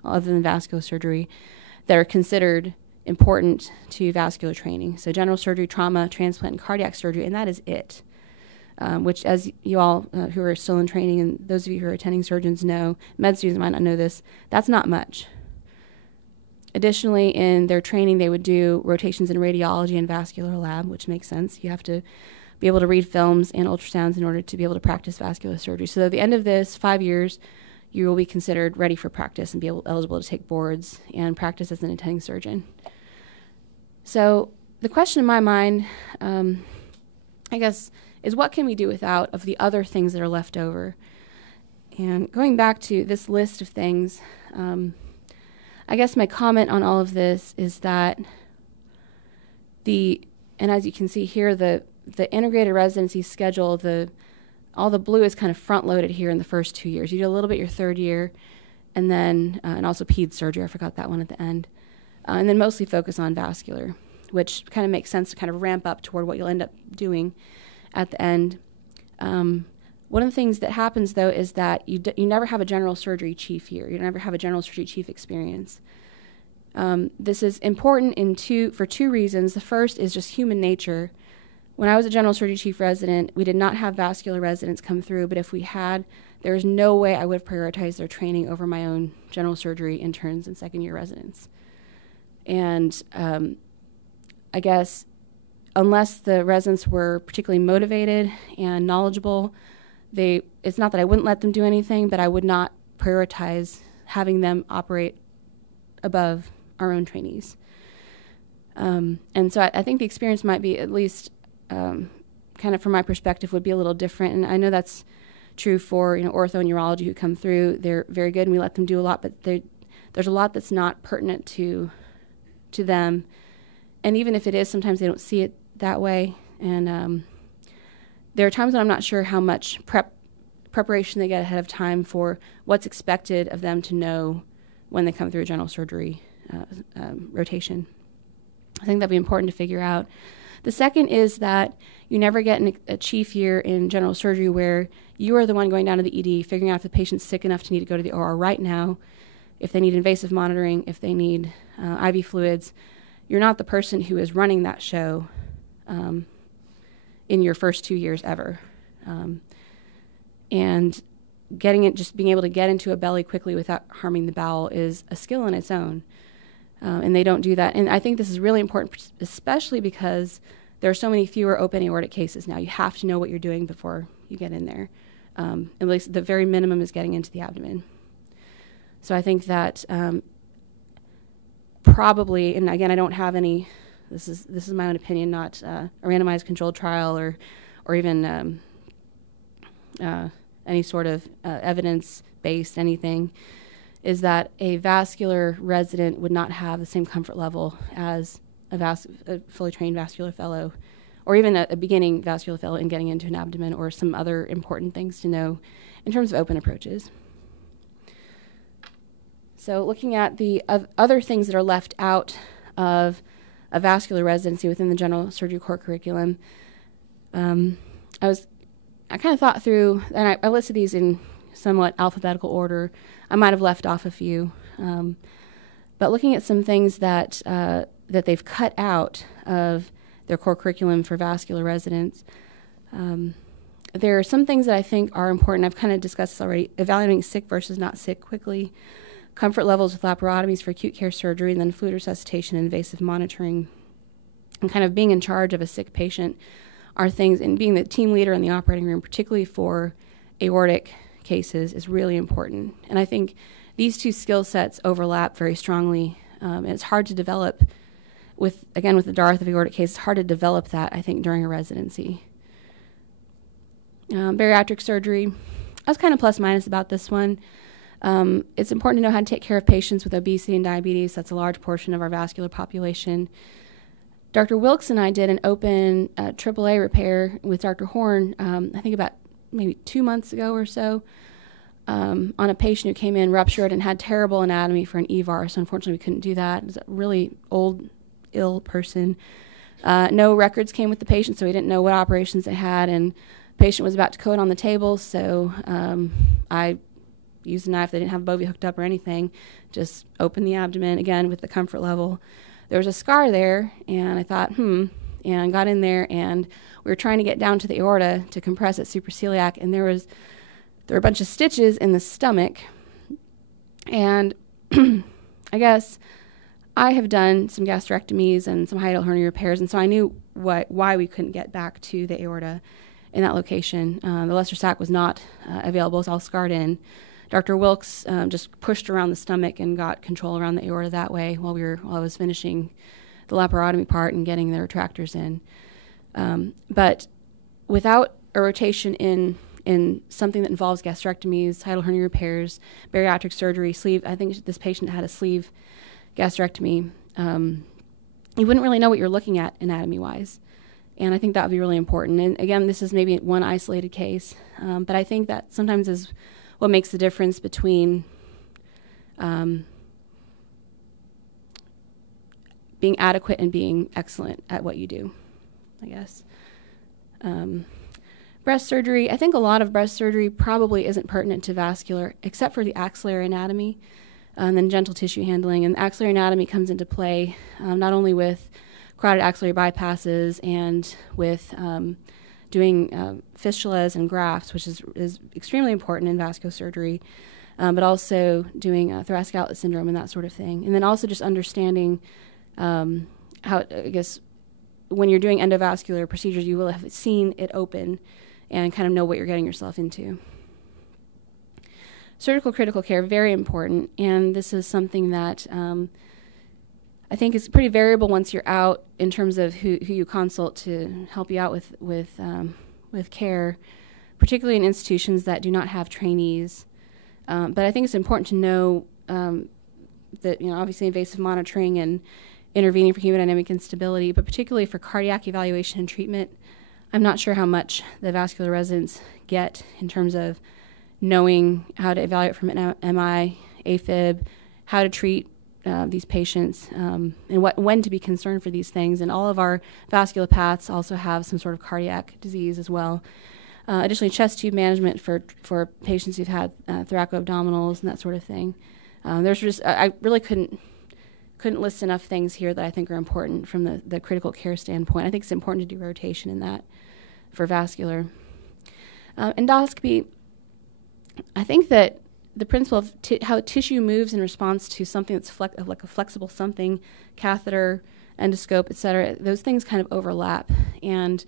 other than vascular surgery, that are considered important to vascular training. So general surgery, trauma, transplant, and cardiac surgery, and that is it. which, as you all who are still in training and those of you who are attending surgeons know, med students might not know this, that's not much. Additionally, in their training, they would do rotations in radiology and vascular lab, which makes sense. You have to be able to read films and ultrasounds in order to be able to practice vascular surgery. So at the end of this 5 years, you will be considered ready for practice and be eligible to take boards and practice as an attending surgeon. So the question in my mind, I guess, is what can we do without of the other things that are left over? And going back to this list of things, I guess my comment on all of this is that and as you can see here, the integrated residency schedule, all the blue is kind of front-loaded here in the first 2 years. You do a little bit your third year, and then, and also ped surgery, I forgot that one at the end. And then mostly focus on vascular, which kind of makes sense to kind of ramp up toward what you'll end up doing at the end. One of the things that happens, though, is that you never have a general surgery chief year. You never have a general surgery chief experience. This is important for two reasons. The first is just human nature. When I was a general surgery chief resident, we did not have vascular residents come through, but if we had, there is no way I would have prioritized their training over my own general surgery interns and second-year residents. And I guess unless the residents were particularly motivated and knowledgeable, it's not that I wouldn't let them do anything, but I would not prioritize having them operate above our own trainees. And so I think the experience might be, at least kind of from my perspective, would be a little different. And I know that's true for ortho and urology who come through. They're very good and we let them do a lot, but there's a lot that's not pertinent to them. And even if it is, sometimes they don't see it that way. And there are times when I'm not sure how much preparation they get ahead of time for what's expected of them to know when they come through a general surgery rotation. I think that'd be important to figure out. The second is that you never get a chief year in general surgery where you are the one going down to the ED, figuring out if the patient's sick enough to need to go to the OR right now, if they need invasive monitoring, if they need IV fluids. You're not the person who is running that show in your first 2 years ever. And just being able to get into a belly quickly without harming the bowel is a skill in its own. And they don't do that. And I think this is really important, especially because there are so many fewer open aortic cases now. You have to know what you're doing before you get in there. At least the very minimum is getting into the abdomen. So I think that probably, and again, I don't have any, this is my own opinion, not a randomized controlled trial or even any sort of evidence-based anything, is that a vascular resident would not have the same comfort level as a fully trained vascular fellow, or even a beginning vascular fellow in getting into an abdomen, or some other important things to know in terms of open approaches. So looking at the other things that are left out of a vascular residency within the general surgery core curriculum, I kind of thought through, and I listed these in somewhat alphabetical order. I might have left off a few. But looking at some things that they've cut out of their core curriculum for vascular residents, there are some things that I think are important. I've kind of discussed this already. Evaluating sick versus not sick quickly, comfort levels with laparotomies for acute care surgery, and then fluid resuscitation and invasive monitoring, and kind of being in charge of a sick patient are things, and being the team leader in the operating room, particularly for aortic cases, is really important. And I think these two skill sets overlap very strongly, and it's hard to develop with the dearth of aortic cases. It's hard to develop that, I think, during a residency. Bariatric surgery, I was kind of plus minus about this one. It's important to know how to take care of patients with obesity and diabetes. That's a large portion of our vascular population. Dr. Wilkes and I did an open AAA repair with Dr. Horn, I think about maybe 2 months ago or so, on a patient who came in ruptured and had terrible anatomy for an EVAR, so unfortunately we couldn't do that. It was a really old, ill person. No records came with the patient, so we didn't know what operations they had, and the patient was about to code on the table, so I used a knife. They didn't have a bovie hooked up or anything, just opened the abdomen, again, with the comfort level. There was a scar there, and I thought, and got in there, and we were trying to get down to the aorta to compress it supraceliac, and there were a bunch of stitches in the stomach. And I guess I have done some gastrectomies and some hiatal hernia repairs, and so I knew why we couldn't get back to the aorta in that location. The lesser sac was not available. It was all scarred in. Dr. Wilkes just pushed around the stomach and got control around the aorta that way while I was finishing the laparotomy part and getting the retractors in. But without a rotation in something that involves gastrectomies, hiatal hernia repairs, bariatric surgery, sleeve, I think this patient had a sleeve gastrectomy, you wouldn't really know what you're looking at anatomy-wise. And I think that would be really important. And again, this is maybe one isolated case, but I think that sometimes is what makes the difference between being adequate and being excellent at what you do, I guess. Breast surgery, I think a lot of breast surgery probably isn't pertinent to vascular, except for the axillary anatomy, and then gentle tissue handling. And the axillary anatomy comes into play not only with carotid axillary bypasses and with doing fistulas and grafts, which is extremely important in vascular surgery, but also doing thoracic outlet syndrome and that sort of thing. And then also just understanding how, I guess, when you're doing endovascular procedures, you will have seen it open and kind of know what you're getting yourself into. Surgical critical care, very important, and this is something that I think is pretty variable once you're out in terms of who you consult to help you out with care, particularly in institutions that do not have trainees. But I think it's important to know that, obviously invasive monitoring and intervening for hemodynamic instability, but particularly for cardiac evaluation and treatment, I'm not sure how much the vascular residents get in terms of knowing how to evaluate from an MI, AFib, how to treat these patients, and when to be concerned for these things. And all of our vascular paths also have some sort of cardiac disease as well. Additionally, chest tube management for patients who've had thoracoabdominals and that sort of thing. I really couldn't list enough things here that I think are important from the critical care standpoint. I think it's important to do rotation in that for vascular. Endoscopy, I think that the principle of how tissue moves in response to something that's like a flexible something, catheter, endoscope, et cetera, those things kind of overlap. And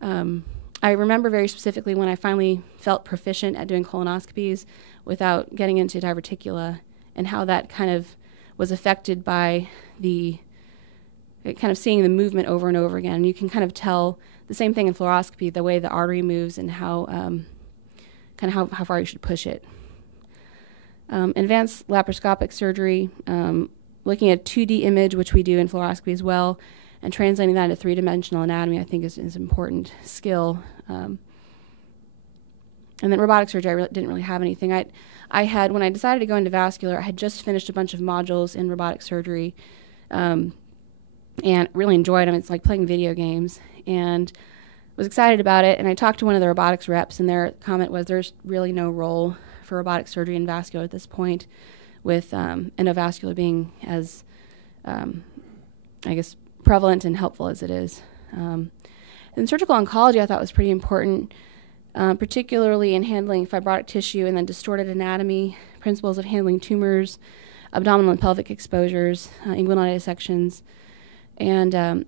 I remember very specifically when I finally felt proficient at doing colonoscopies without getting into diverticula, and how that kind of was affected by kind of seeing the movement over and over again. And you can kind of tell the same thing in fluoroscopy, the way the artery moves and how far you should push it. Advanced laparoscopic surgery, looking at a 2D image, which we do in fluoroscopy as well, and translating that into three-dimensional anatomy, I think is an important skill. And then robotic surgery, I didn't really have anything. I had, when I decided to go into vascular, I had just finished a bunch of modules in robotic surgery, and really enjoyed them. It's like playing video games, and was excited about it. And I talked to one of the robotics reps, and their comment was there's really no role for robotic surgery in vascular at this point, with endovascular being as, I guess, prevalent and helpful as it is. And surgical oncology I thought was pretty important, particularly in handling fibrotic tissue and then distorted anatomy, principles of handling tumors, abdominal and pelvic exposures, inguinal dissections. And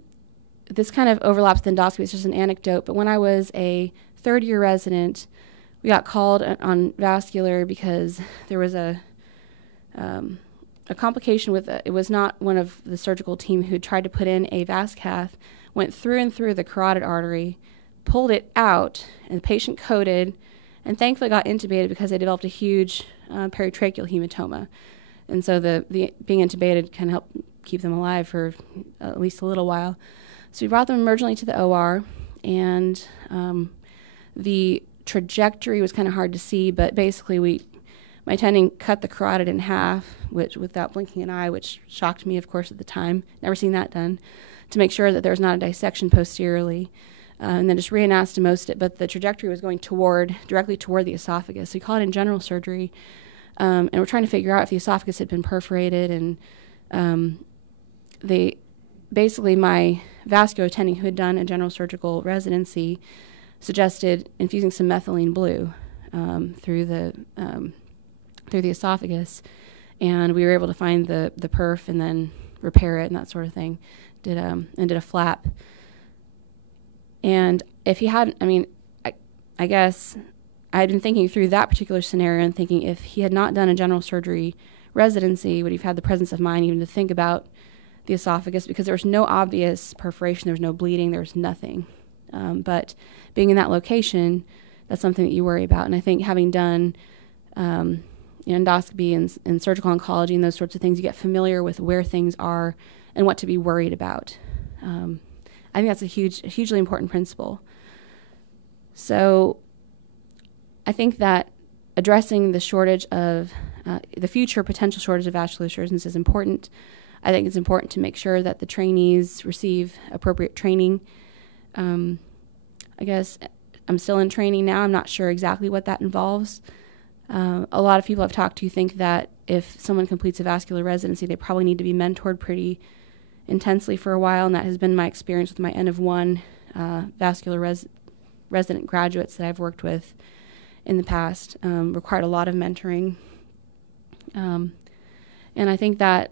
this kind of overlaps with endoscopy. It's just an anecdote, but when I was a third-year resident, we got called on vascular because there was a complication with it. It was not one of the surgical team who tried to put in a vas cath, went through and through the carotid artery, pulled it out, and the patient coded, and thankfully got intubated because they developed a huge peritracheal hematoma. And so the being intubated kind of helped keep them alive for at least a little while. So we brought them emergently to the OR, and the trajectory was kind of hard to see, but basically my attending cut the carotid in half, which without blinking an eye, which shocked me, of course, at the time. Never seen that done, to make sure that there was not a dissection posteriorly, and then just reanastomosed it. But the trajectory was going directly toward the esophagus. So we call it in general surgery, and we're trying to figure out if the esophagus had been perforated. And basically my vascular attending who had done a general surgical residency suggested infusing some methylene blue through the esophagus, and we were able to find the perf and then repair it and that sort of thing. Did a flap. And if he hadn't, I guess I had been thinking through that particular scenario and thinking if he had not done a general surgery residency, would he have had the presence of mind even to think about the esophagus, because there was no obvious perforation, there was no bleeding, there was nothing. But being in that location, that's something that you worry about. And I think having done endoscopy and surgical oncology and those sorts of things, you get familiar with where things are and what to be worried about. I think that's a hugely important principle. So I think that addressing the shortage of, the future potential shortage of vascular surgeons is important. I think it's important to make sure that the trainees receive appropriate training. I guess I'm still in training now. I'm not sure exactly what that involves. A lot of people I've talked to think that if someone completes a vascular residency, they probably need to be mentored pretty intensely for a while, and that has been my experience with my N of 1 vascular resident graduates that I've worked with in the past. Required a lot of mentoring. And I think that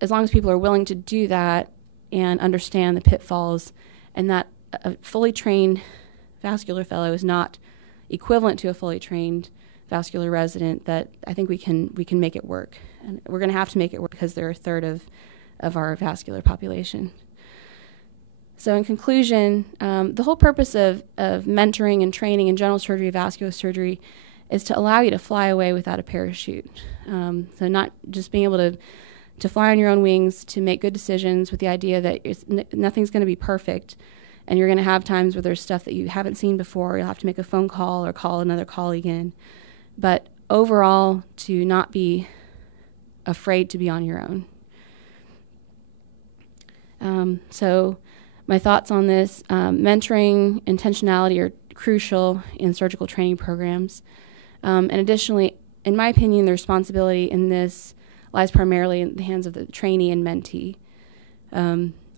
as long as people are willing to do that and understand the pitfalls, and that a fully trained vascular fellow is not equivalent to a fully trained vascular resident, that I think we can make it work. And we're going to have to make it work because they're a third of our vascular population. So in conclusion, the whole purpose of mentoring and training in general surgery, vascular surgery, is to allow you to fly away without a parachute. So not just being able to fly on your own wings, to make good decisions with the idea that nothing's going to be perfect, and you're going to have times where there's stuff that you haven't seen before. You'll have to make a phone call or call another colleague in. But overall, to not be afraid to be on your own. So my thoughts on this, mentoring, intentionality are crucial in surgical training programs. And additionally, in my opinion, the responsibility in this lies primarily in the hands of the trainee and mentee.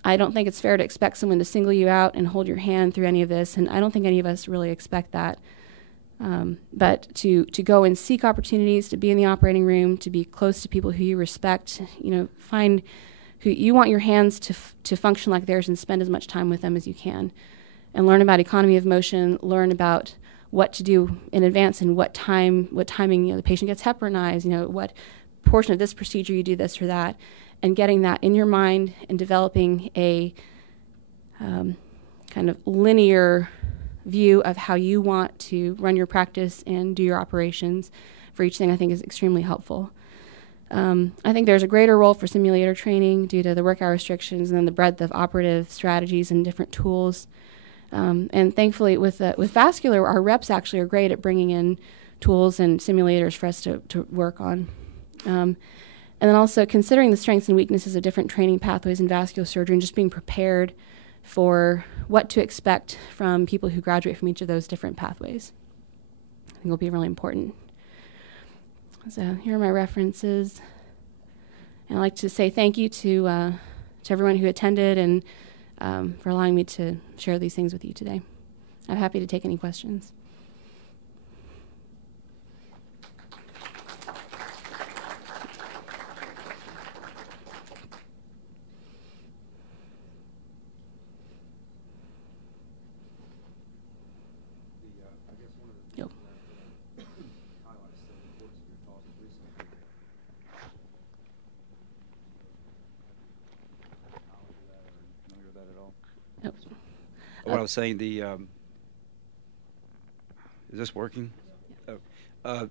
I don't think it's fair to expect someone to single you out and hold your hand through any of this, and I don't think any of us really expect that. But to go and seek opportunities, to be in the operating room, to be close to people who you respect, find who you want your hands to function like theirs, and spend as much time with them as you can, and learn about economy of motion, learn about what to do in advance and what timing the patient gets heparinized, what portion of this procedure you do this or that, and getting that in your mind and developing a kind of linear view of how you want to run your practice and do your operations for each thing, I think is extremely helpful. I think there's a greater role for simulator training due to the work hour restrictions and then the breadth of operative strategies and different tools. And thankfully, with vascular, our reps actually are great at bringing in tools and simulators for us to work on. And then also considering the strengths and weaknesses of different training pathways in vascular surgery and just being prepared for what to expect from people who graduate from each of those different pathways, I think will be really important. So here are my references. And I'd like to say thank you to everyone who attended and for allowing me to share these things with you today. I'm happy to take any questions. What I was saying, is this working? Yeah.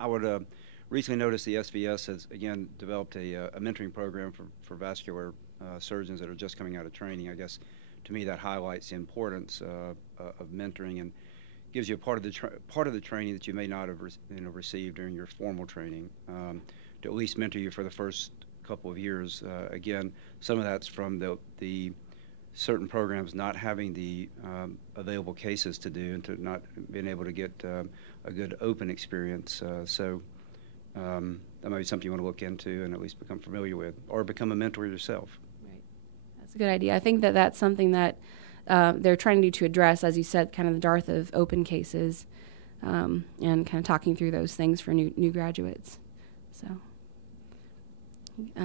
I would recently noticed the SVS has again developed a mentoring program for vascular surgeons that are just coming out of training. I guess to me that highlights the importance of mentoring and gives you a part of the training that you may not have received during your formal training, to at least mentor you for the first couple of years. Again, some of that's from the certain programs not having the available cases to do and to not being able to get a good open experience. So that might be something you want to look into and at least become familiar with, or become a mentor yourself. Right. That's a good idea. I think that that's something that they're trying to do to address, as you said, kind of the dearth of open cases, and kind of talking through those things for new graduates. So,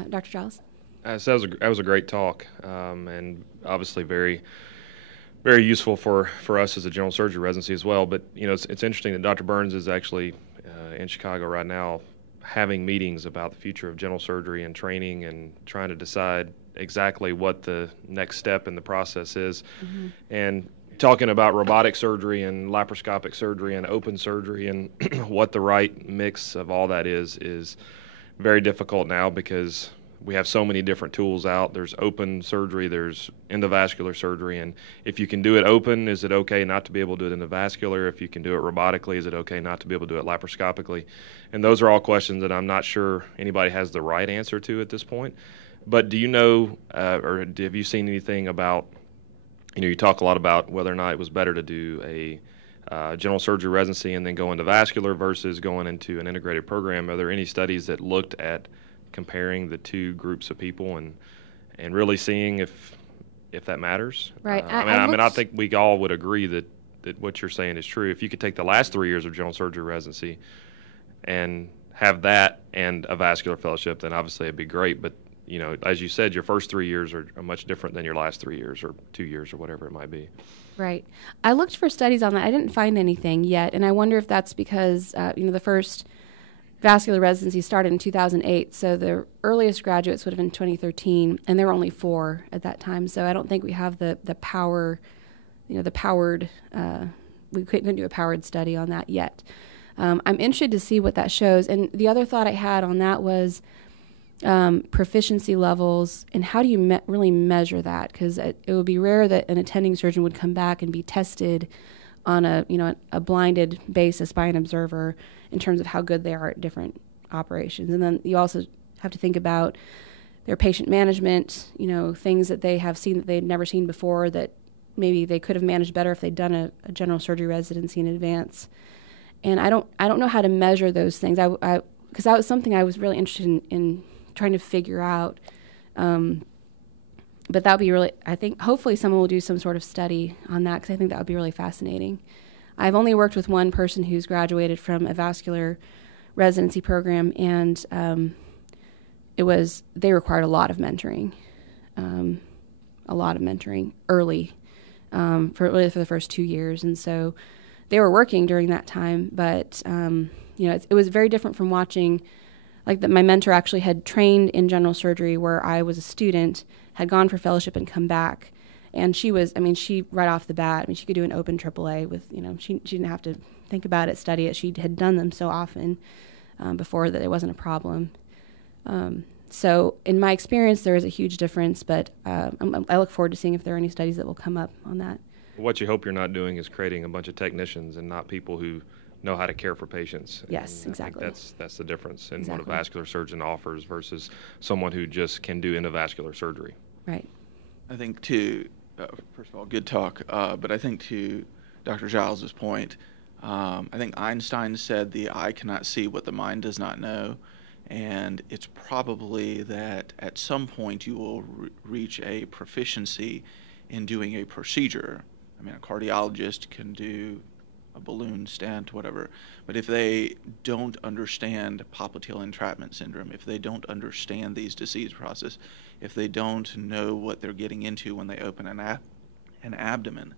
Dr. Giles? So that was a great talk, and obviously very, very useful for us as a general surgery residency as well. But it's interesting that Dr. Burns is actually in Chicago right now, having meetings about the future of general surgery and training, and trying to decide exactly what the next step in the process is, and talking about robotic surgery and laparoscopic surgery and open surgery and what the right mix of all that is very difficult now, because we have so many different tools out. There's open surgery, there's endovascular surgery, and if you can do it open, is it okay not to be able to do it endovascular? If you can do it robotically, is it okay not to be able to do it laparoscopically? And those are all questions that I'm not sure anybody has the right answer to at this point. But do you know, or have you seen anything about, you talk a lot about whether or not it was better to do a general surgery residency and then go into vascular versus going into an integrated program. Are there any studies that looked at comparing the two groups of people and really seeing if that matters? Right. I think we all would agree that what you're saying is true. If you could take the last 3 years of general surgery residency and have that and a vascular fellowship, then obviously it'd be great. But as you said, your first 3 years are much different than your last 3 years or 2 years or whatever it might be. Right. I looked for studies on that. I didn't find anything yet, and I wonder if that's because the first vascular residency started in 2008, so the earliest graduates would have been 2013, and there were only 4 at that time. So I don't think we have the power, the powered. We couldn't do a powered study on that yet. I'm interested to see what that shows. And the other thought I had on that was proficiency levels, and how do you really measure that? Because it would be rare that an attending surgeon would come back and be tested on a blinded basis by an observer in terms of how good they are at different operations. And then you also have to think about their patient management, things that they have seen that they'd never seen before that maybe they could have managed better if they'd done a general surgery residency in advance. And I don't know how to measure those things. Because that was something I was really interested in trying to figure out. But that would be really, I think, hopefully someone will do some sort of study on that, because I think that would be really fascinating. I've only worked with one person who's graduated from a vascular residency program, and they required a lot of mentoring early, for the first 2 years. And so they were working during that time, but it was very different from watching. My mentor actually had trained in general surgery where I was a student, had gone for fellowship and come back. And she right off the bat, she could do an open AAA with, she didn't have to think about it, study it. She had done them so often before that it wasn't a problem. So in my experience, there is a huge difference, but I look forward to seeing if there are any studies that will come up on that. What you hope you're not doing is creating a bunch of technicians and not people who know how to care for patients. Yes, and exactly. That's the difference in exactly. what a vascular surgeon offers versus someone who just can do endovascular surgery. Right. I think first of all, good talk, but I think to Dr. Giles's point, I think Einstein said the eye cannot see what the mind does not know, and it's probably that at some point you will reach a proficiency in doing a procedure. A cardiologist can do a balloon stent, whatever. But if they don't understand popliteal entrapment syndrome, if they don't understand these disease process, if they don't know what they're getting into when they open an abdomen,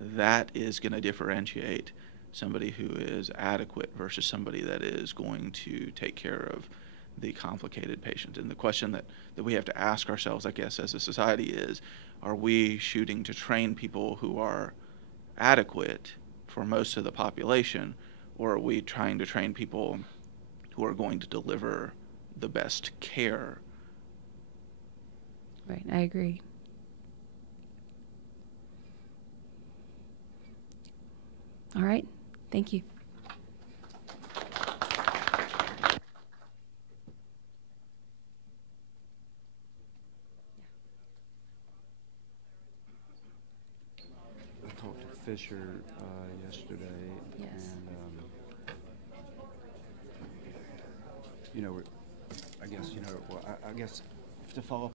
that is going to differentiate somebody who is adequate versus somebody that is going to take care of the complicated patient. And the question that we have to ask ourselves, I guess, as a society is, are we shooting to train people who are adequate for most of the population, or are we trying to train people who are going to deliver the best care? Right, I agree. All right, thank you. I talked to Fisher yesterday, Yes. and I guess to follow up